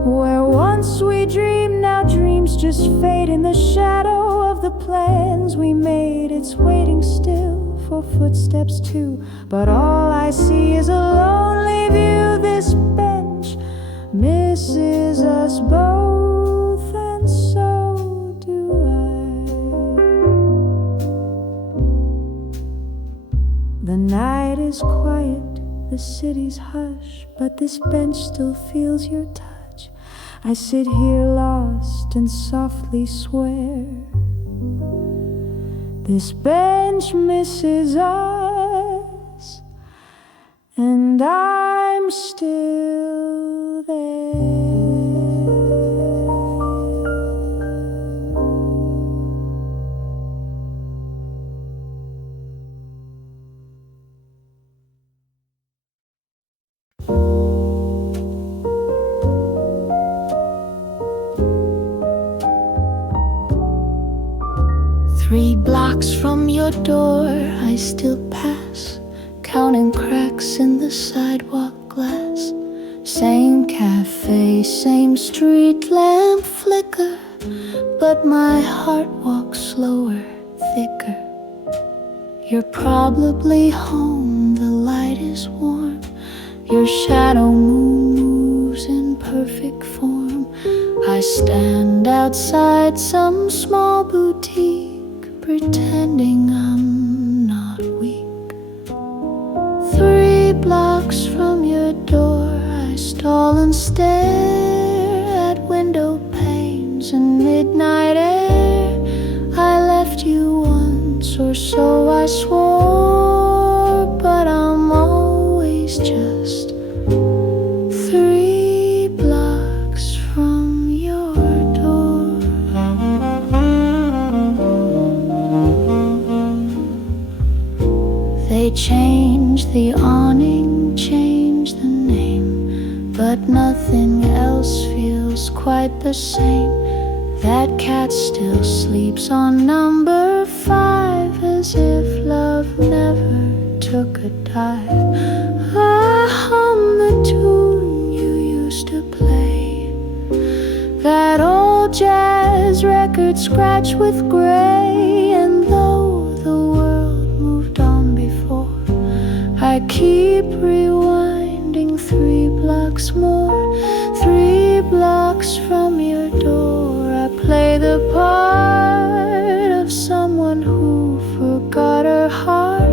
Where once we dreamed, now dreams just fade in the shadow of the plans we made. It's waiting still for footsteps too, but all I see is a lonely view. This bench misses us both, and so do I. The night is quiet, the city's hush, but this bench still feels your touch. I sit here lost and softly swear, this bench misses us, and I'm still there. Three blocks from your door, I still pass, counting cracks in the sidewalk glass. Same cafe, same street lamp flicker, but my heart walks slower, thicker. You're probably home, the light is warm, your shadow moves in perfect form. I stand outside some small boutique, pretending I'm not weak. 3 blocks from your door, I stall and stare at window panes and midnight air. I left you once, or so I swore, but I'm always just 3 blocks from your door. They changed the awning, changed the name, but nothing else feels quite the same. That cat still sleeps on number 5, as if love never took a dive. I hum the tune you used to play, that old jazz record scratched with gray. And though the world moved on before, I keep rewinding 3 blocks more. 3 blocks from your door, I play the part of someone who forgot her heart.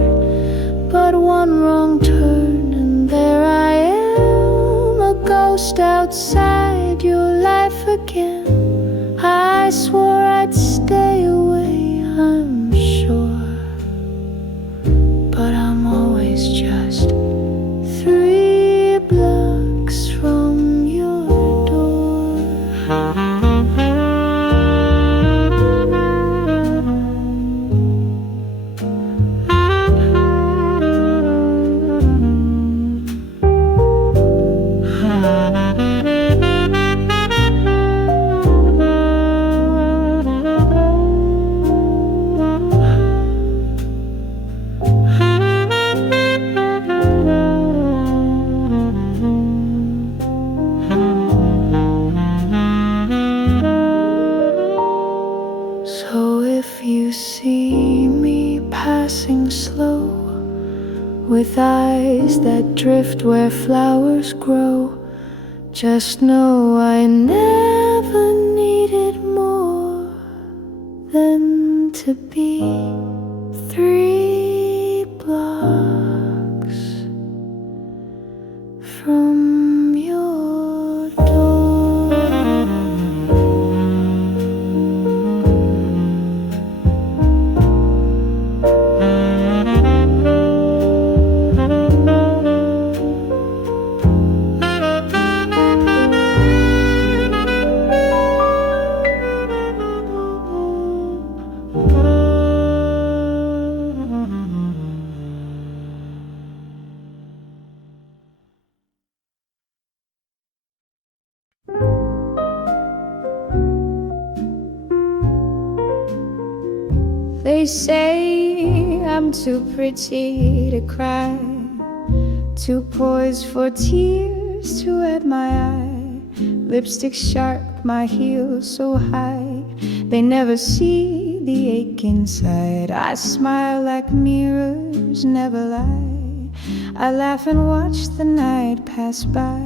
But one wrong turn and there I am, a ghost outside your life again. I swore I'd stay away, I'm sure, but I'm always just 3 blocks from your door. So if you see me passing slow, with eyes that drift where flowers grow, just know I never needed more than to be 3 blocks from your door. They say I'm too pretty to cry, too poised for tears to wet my eye. Lipstick sharp, my heels so high, they never see the ache inside. I smile like mirrors never lie, I laugh and watch the night pass by.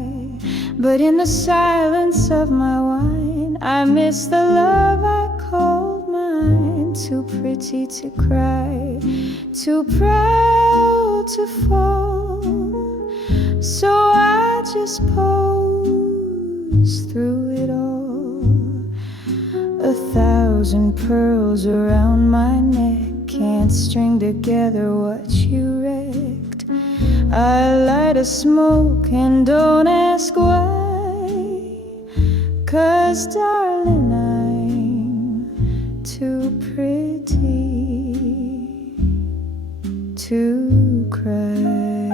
But in the silence of my wine, I miss the love I called mine. Too pretty to cry, too proud to fall. So I just pose through it all. 1,000 pearls around my neck can't string together what you wrecked. I light a smoke and don't ask why, 'cause darling, I'm too pretty to cry.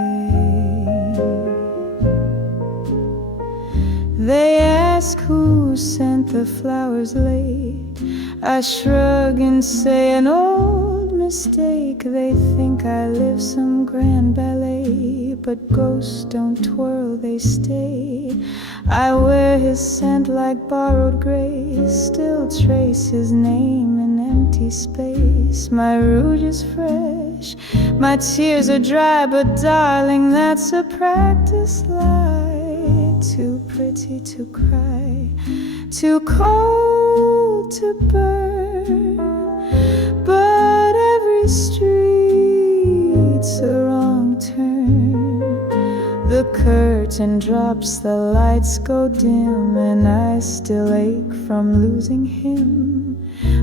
They ask who sent the flowers late. I shrug and say an old mistake. They think I live some grand ballet, but ghosts don't twirl, they stay. I wear his scent like borrowed grace, still trace his name in empty space. My rouge is fresh, my tears are dry, but darling, that's a practice lie. Too pretty to cry, too cold to burn, but every street's a wrong turn. The curtain drops, the lights go dim, and I still ache from losing him.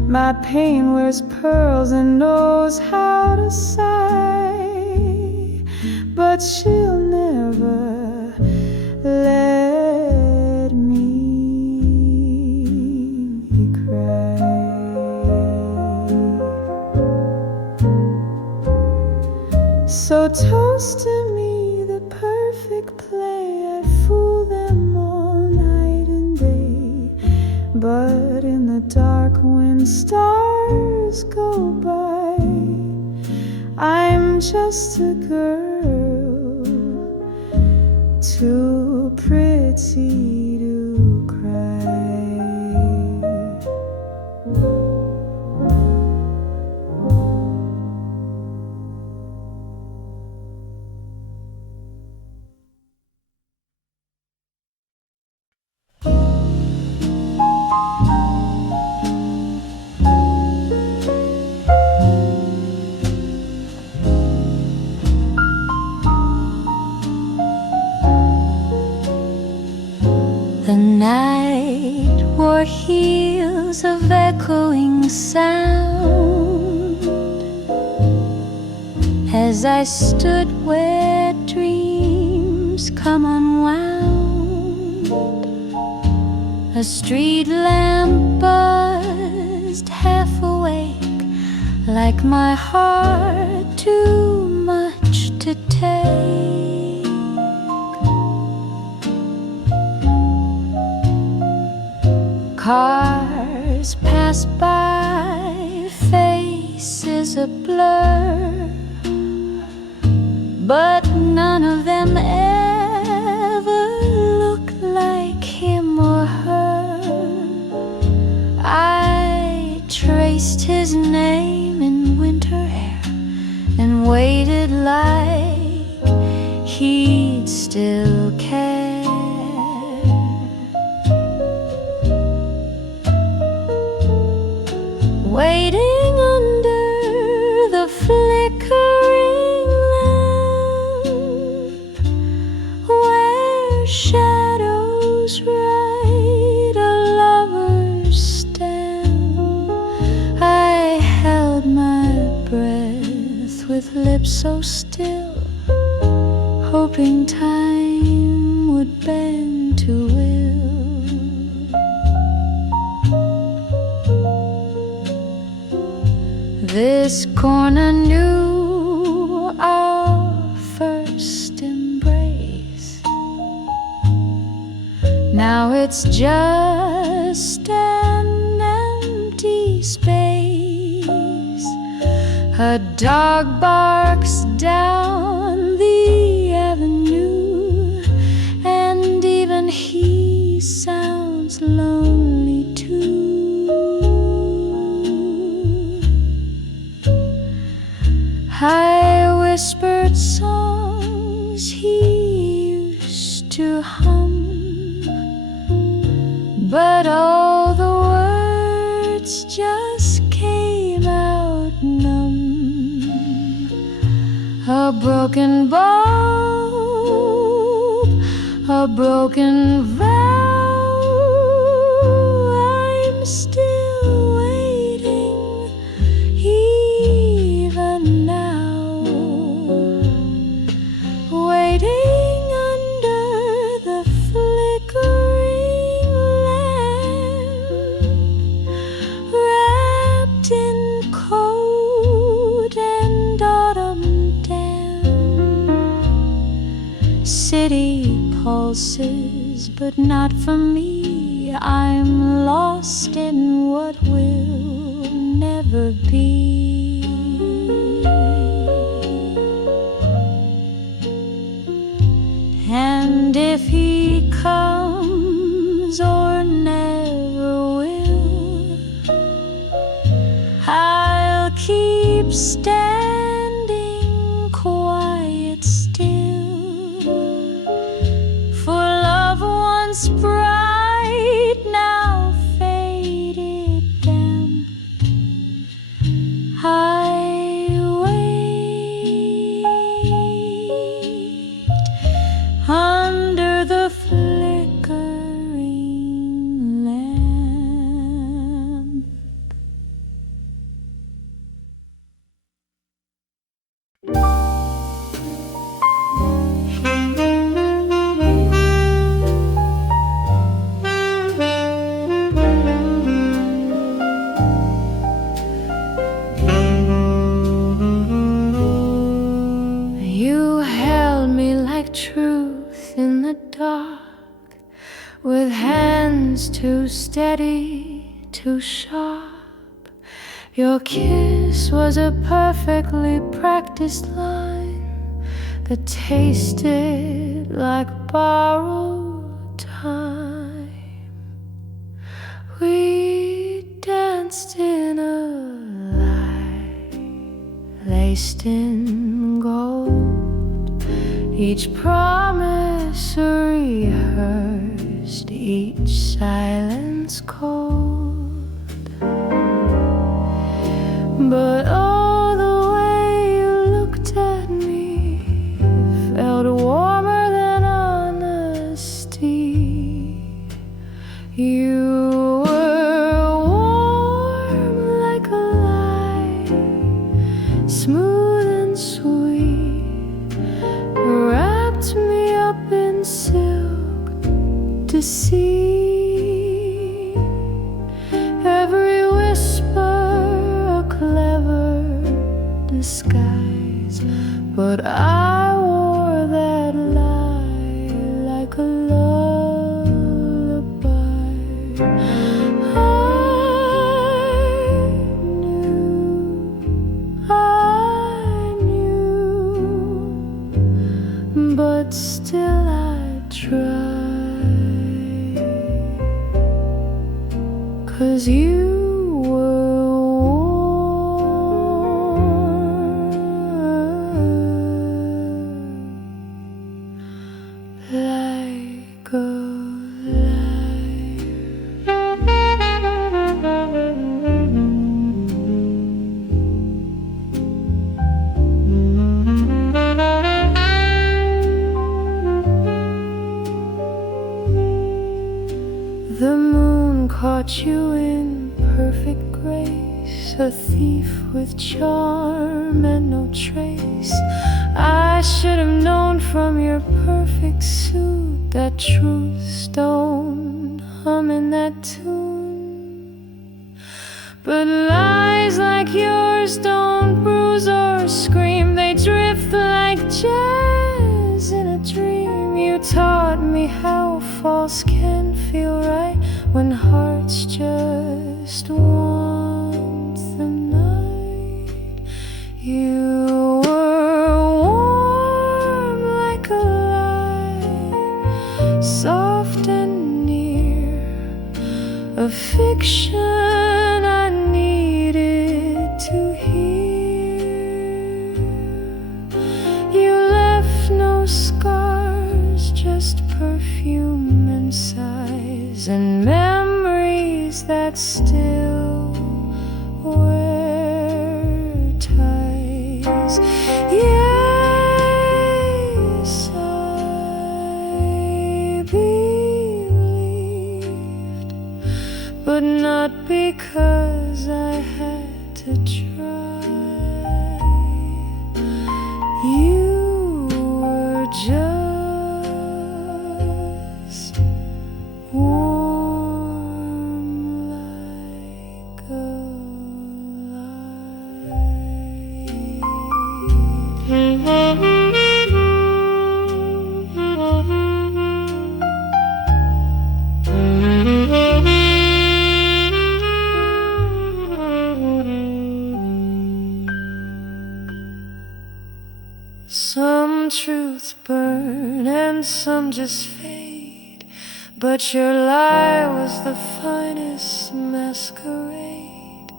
My pain wears pearls and knows how to sigh, but she'll never let me cry. So toast to me the perfect play. I fool them all night and day, but in the dark when stars go by, I'm just a girl too pretty to cry. The night wore heels of echoing sound as I stood where dreams come unwound. A street lamp buzzed half awake, like my heart too much to take. Cars pass by, faces a blur, but none of them ever look like him or her. I traced his name in winter air and waited like he'd still care. Waiting under the flickering lamp, where shadows write a lover's stamp. I held my breath with lips so still, hoping time would bend to will. This corner knew our first embrace. Now it's just an empty space. A dog barks down the avenue, and even he sounds lonely too. I whispered songs he used to hum, words just came out numb. A broken bulb, a broken vow. I'm still waiting, even now, waiting under the flickering lamp, wrapped in cold and autumn damp. City pulses, but not for me. I'm lost in what will never be. And if he comes or never will, I'll keep standing quiet still. For love once bright, now faded damp, I wait under the flickering lamp. You held me like truth in the dark, with hands too steady, too sharp. Your kiss was a perfectly practiced line that tasted like borrowed time. We danced in a light laced in gold, each promise rehearsed, each silence cold. But oh, the way you looked at me felt warmer than honesty. You were warm like a light, smooth and sweet, wrapped me up in silk to see. Every whisper a clever disguise, but I wore that lie like a lullaby. I knew, but still I tried, 'cause you were warm like a The moon caught you in perfect grace, a thief with charm and no trace. I should have known from your perfect suit that truths don't hum in that tune. But lies like yours don't bruise or scream, they drift like jazz in a dream. You taught me how false can feel right when hearts just want the night. You were warm like a light, soft and near, a fiction I needed to hear. You left no scars, just perfume and sighs, and memories that still because I had to try. You were just warm like a light. Some truths burn and some just fade, but your lie was the finest masquerade.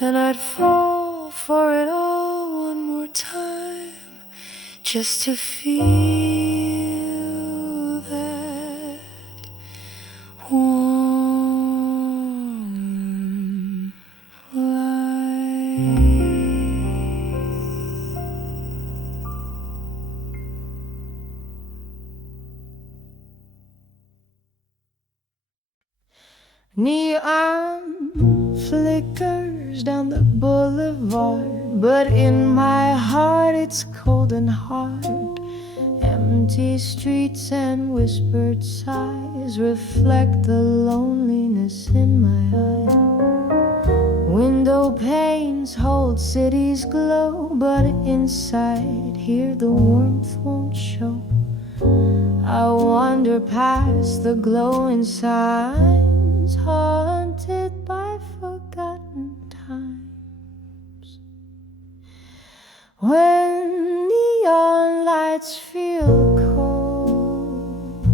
And I'd fall for it all one more time, just to feel that warm light. Neon flickers down the boulevard, but in my heart it's cold and hard. Empty streets and whispered sighs reflect the loneliness in my eyes. Window panes hold cities glow, but inside here the warmth won't show. I wander past the glowing signs, haunted by forgotten times. When neon lights feel cold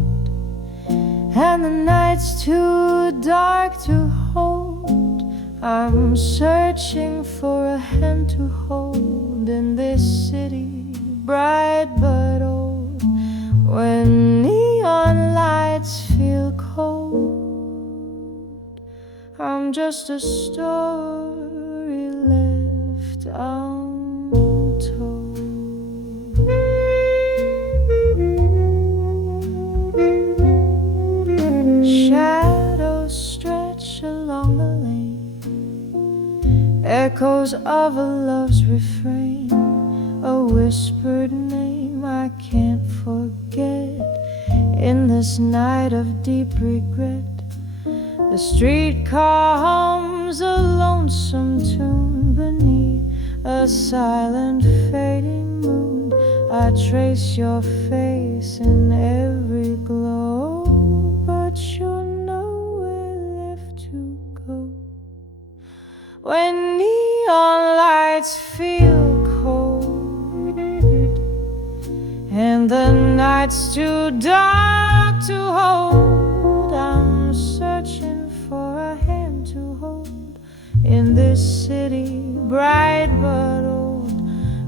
and the night's too dark to hold, I'm searching for a hand to hold in this city, bright but old. When neon lights feel cold, I'm just a story left untold. Shadows stretch along the lane, echoes of a love's refrain, a whispered name I can't forget. In this night of deep regret, the streetcar hums a lonesome tune beneath a silent fading moon. I trace your face in every glow, but you're nowhere left to go. When neon lights feel cold and the night's too dark to hold, I'm searching for a hand to hold in this city, bright but old.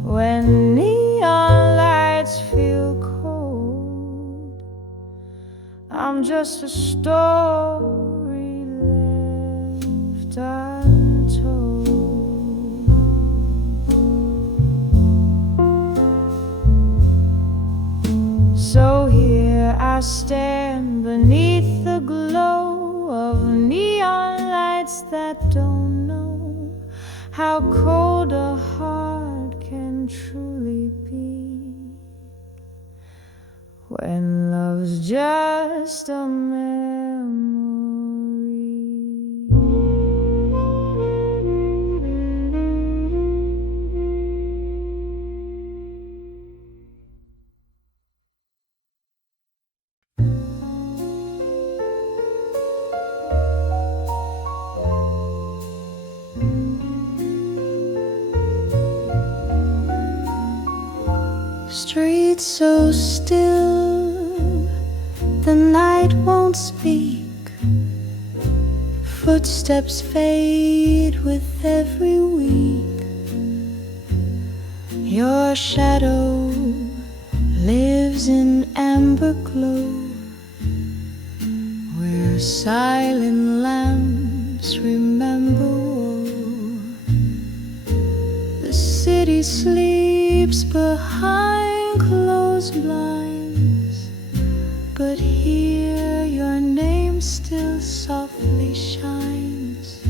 When neon lights feel cold, I'm just a story left untold. So here I stand beneath the glow of neon lights that don't know how cold a heart can truly be when love's just a memory. Streets so still, the night won't speak. Footsteps fade with every week. Your shadow lives in amber glow, where silent lamps remember woe. The city sleeps behind closed blinds, but here your name still softly shines.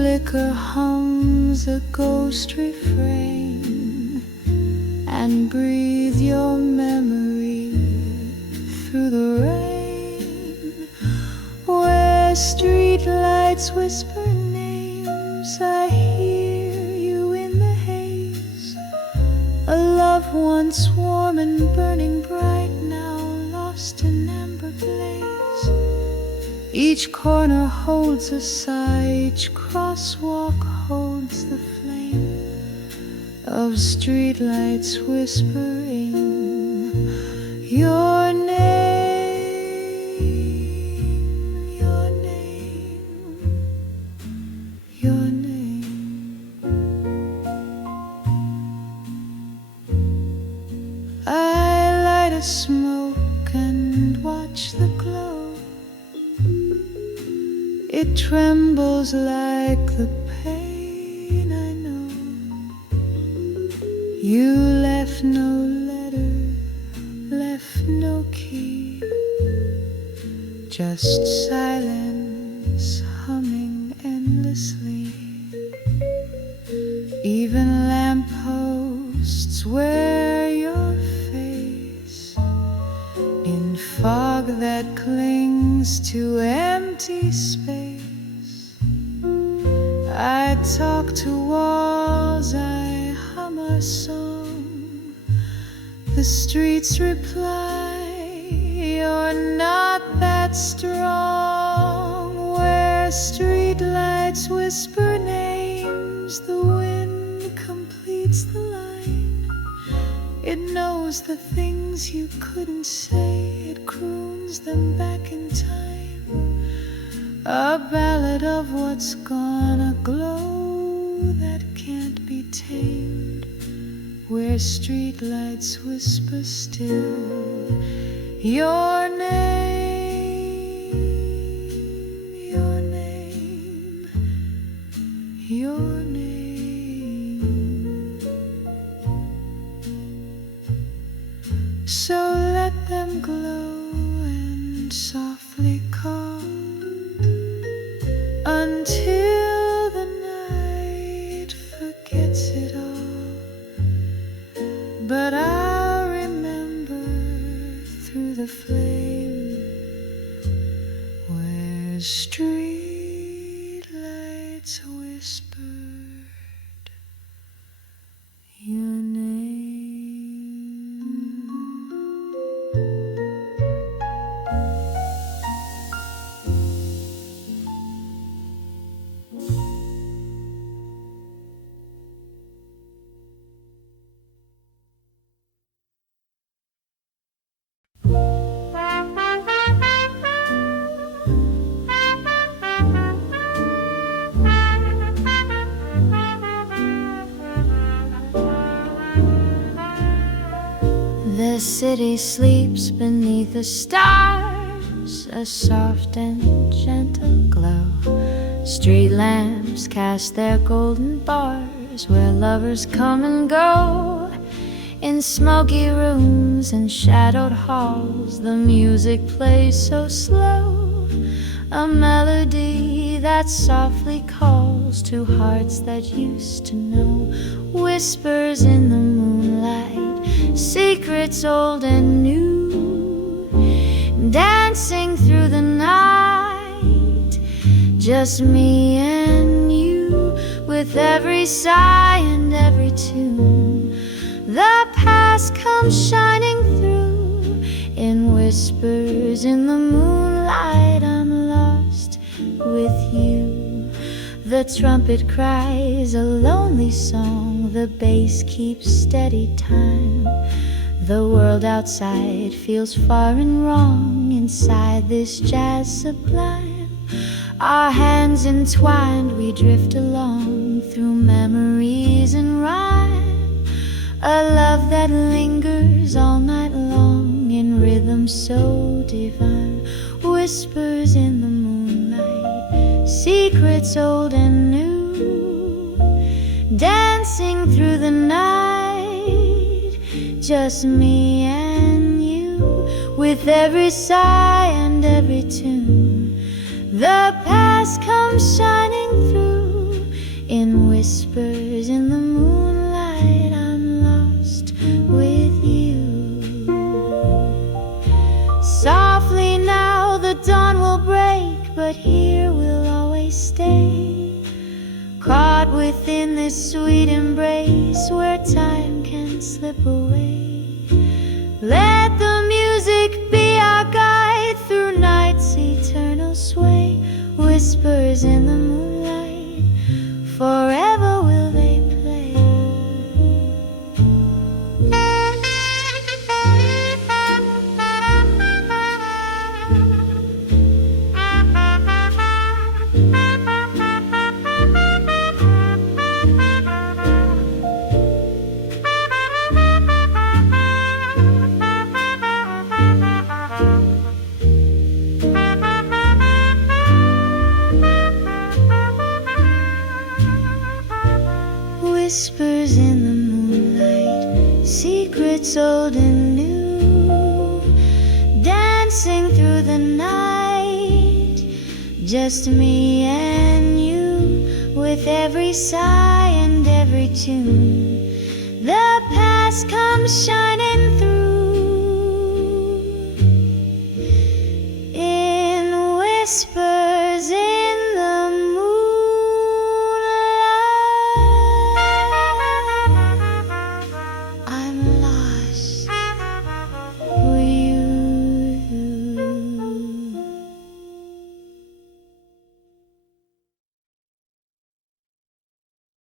flicker hums a ghost refrain, and breathe your memory through the rain. Where street lights whisper names, I hear you in the haze. A love once warm and burning bright, now lost in amber blaze. Each corner holds a sigh, each crosswalk holds the flame of streetlights whispering your name, your name, your name. I light a smoke and watch the glow. It trembles like the pain I know. You left no letter, left no key, just silence humming endlessly. Even lampposts wear your face in fog that clings to empty space. I talk to walls, I hum a song. The streets reply, you're not that strong. Where street lights whisper names, the wind completes the line. It knows the things you couldn't say, it croons them back in time. A ballad of what's gone, a glow that can't be tamed. Where streetlights whisper still your name, your name, your name. So let them glow and softly call until the night forgets it all. But I'll remember through the flame where street lights whispered your name. The city sleeps beneath the stars, a soft and gentle glow. Street lamps cast their golden bars where lovers come and go. In smoky rooms and shadowed halls, the music plays so slow, a melody that softly calls to hearts that used to know. Whispers in the moonlight, secrets old and new, dancing through the night, just me and you. With every sigh and every tune, the past comes shining through. In whispers in the moonlight, I'm lost with you. The trumpet cries a lonely song, the bass keeps steady time. The world outside feels far and wrong, inside this jazz sublime. Our hands entwined, we drift along through memories and rhyme. A love that lingers all night long in rhythm so divine. Whispers in the moonlight, secrets old and new, dancing through the night, just me and you. With every sigh and every tune, the past comes shining through. whispers in the moonlight, I'm lost with you. Softly now the dawn will break, but here we'll always stay, caught within this sweet embrace where time can slip away. Let the music be our guide through night's eternal sway. Whispers in the moonlight, forever will they play. Whispers in the moonlight, secrets old and new, dancing through the night, just me and you, with every sigh and every tune. The past comes shining through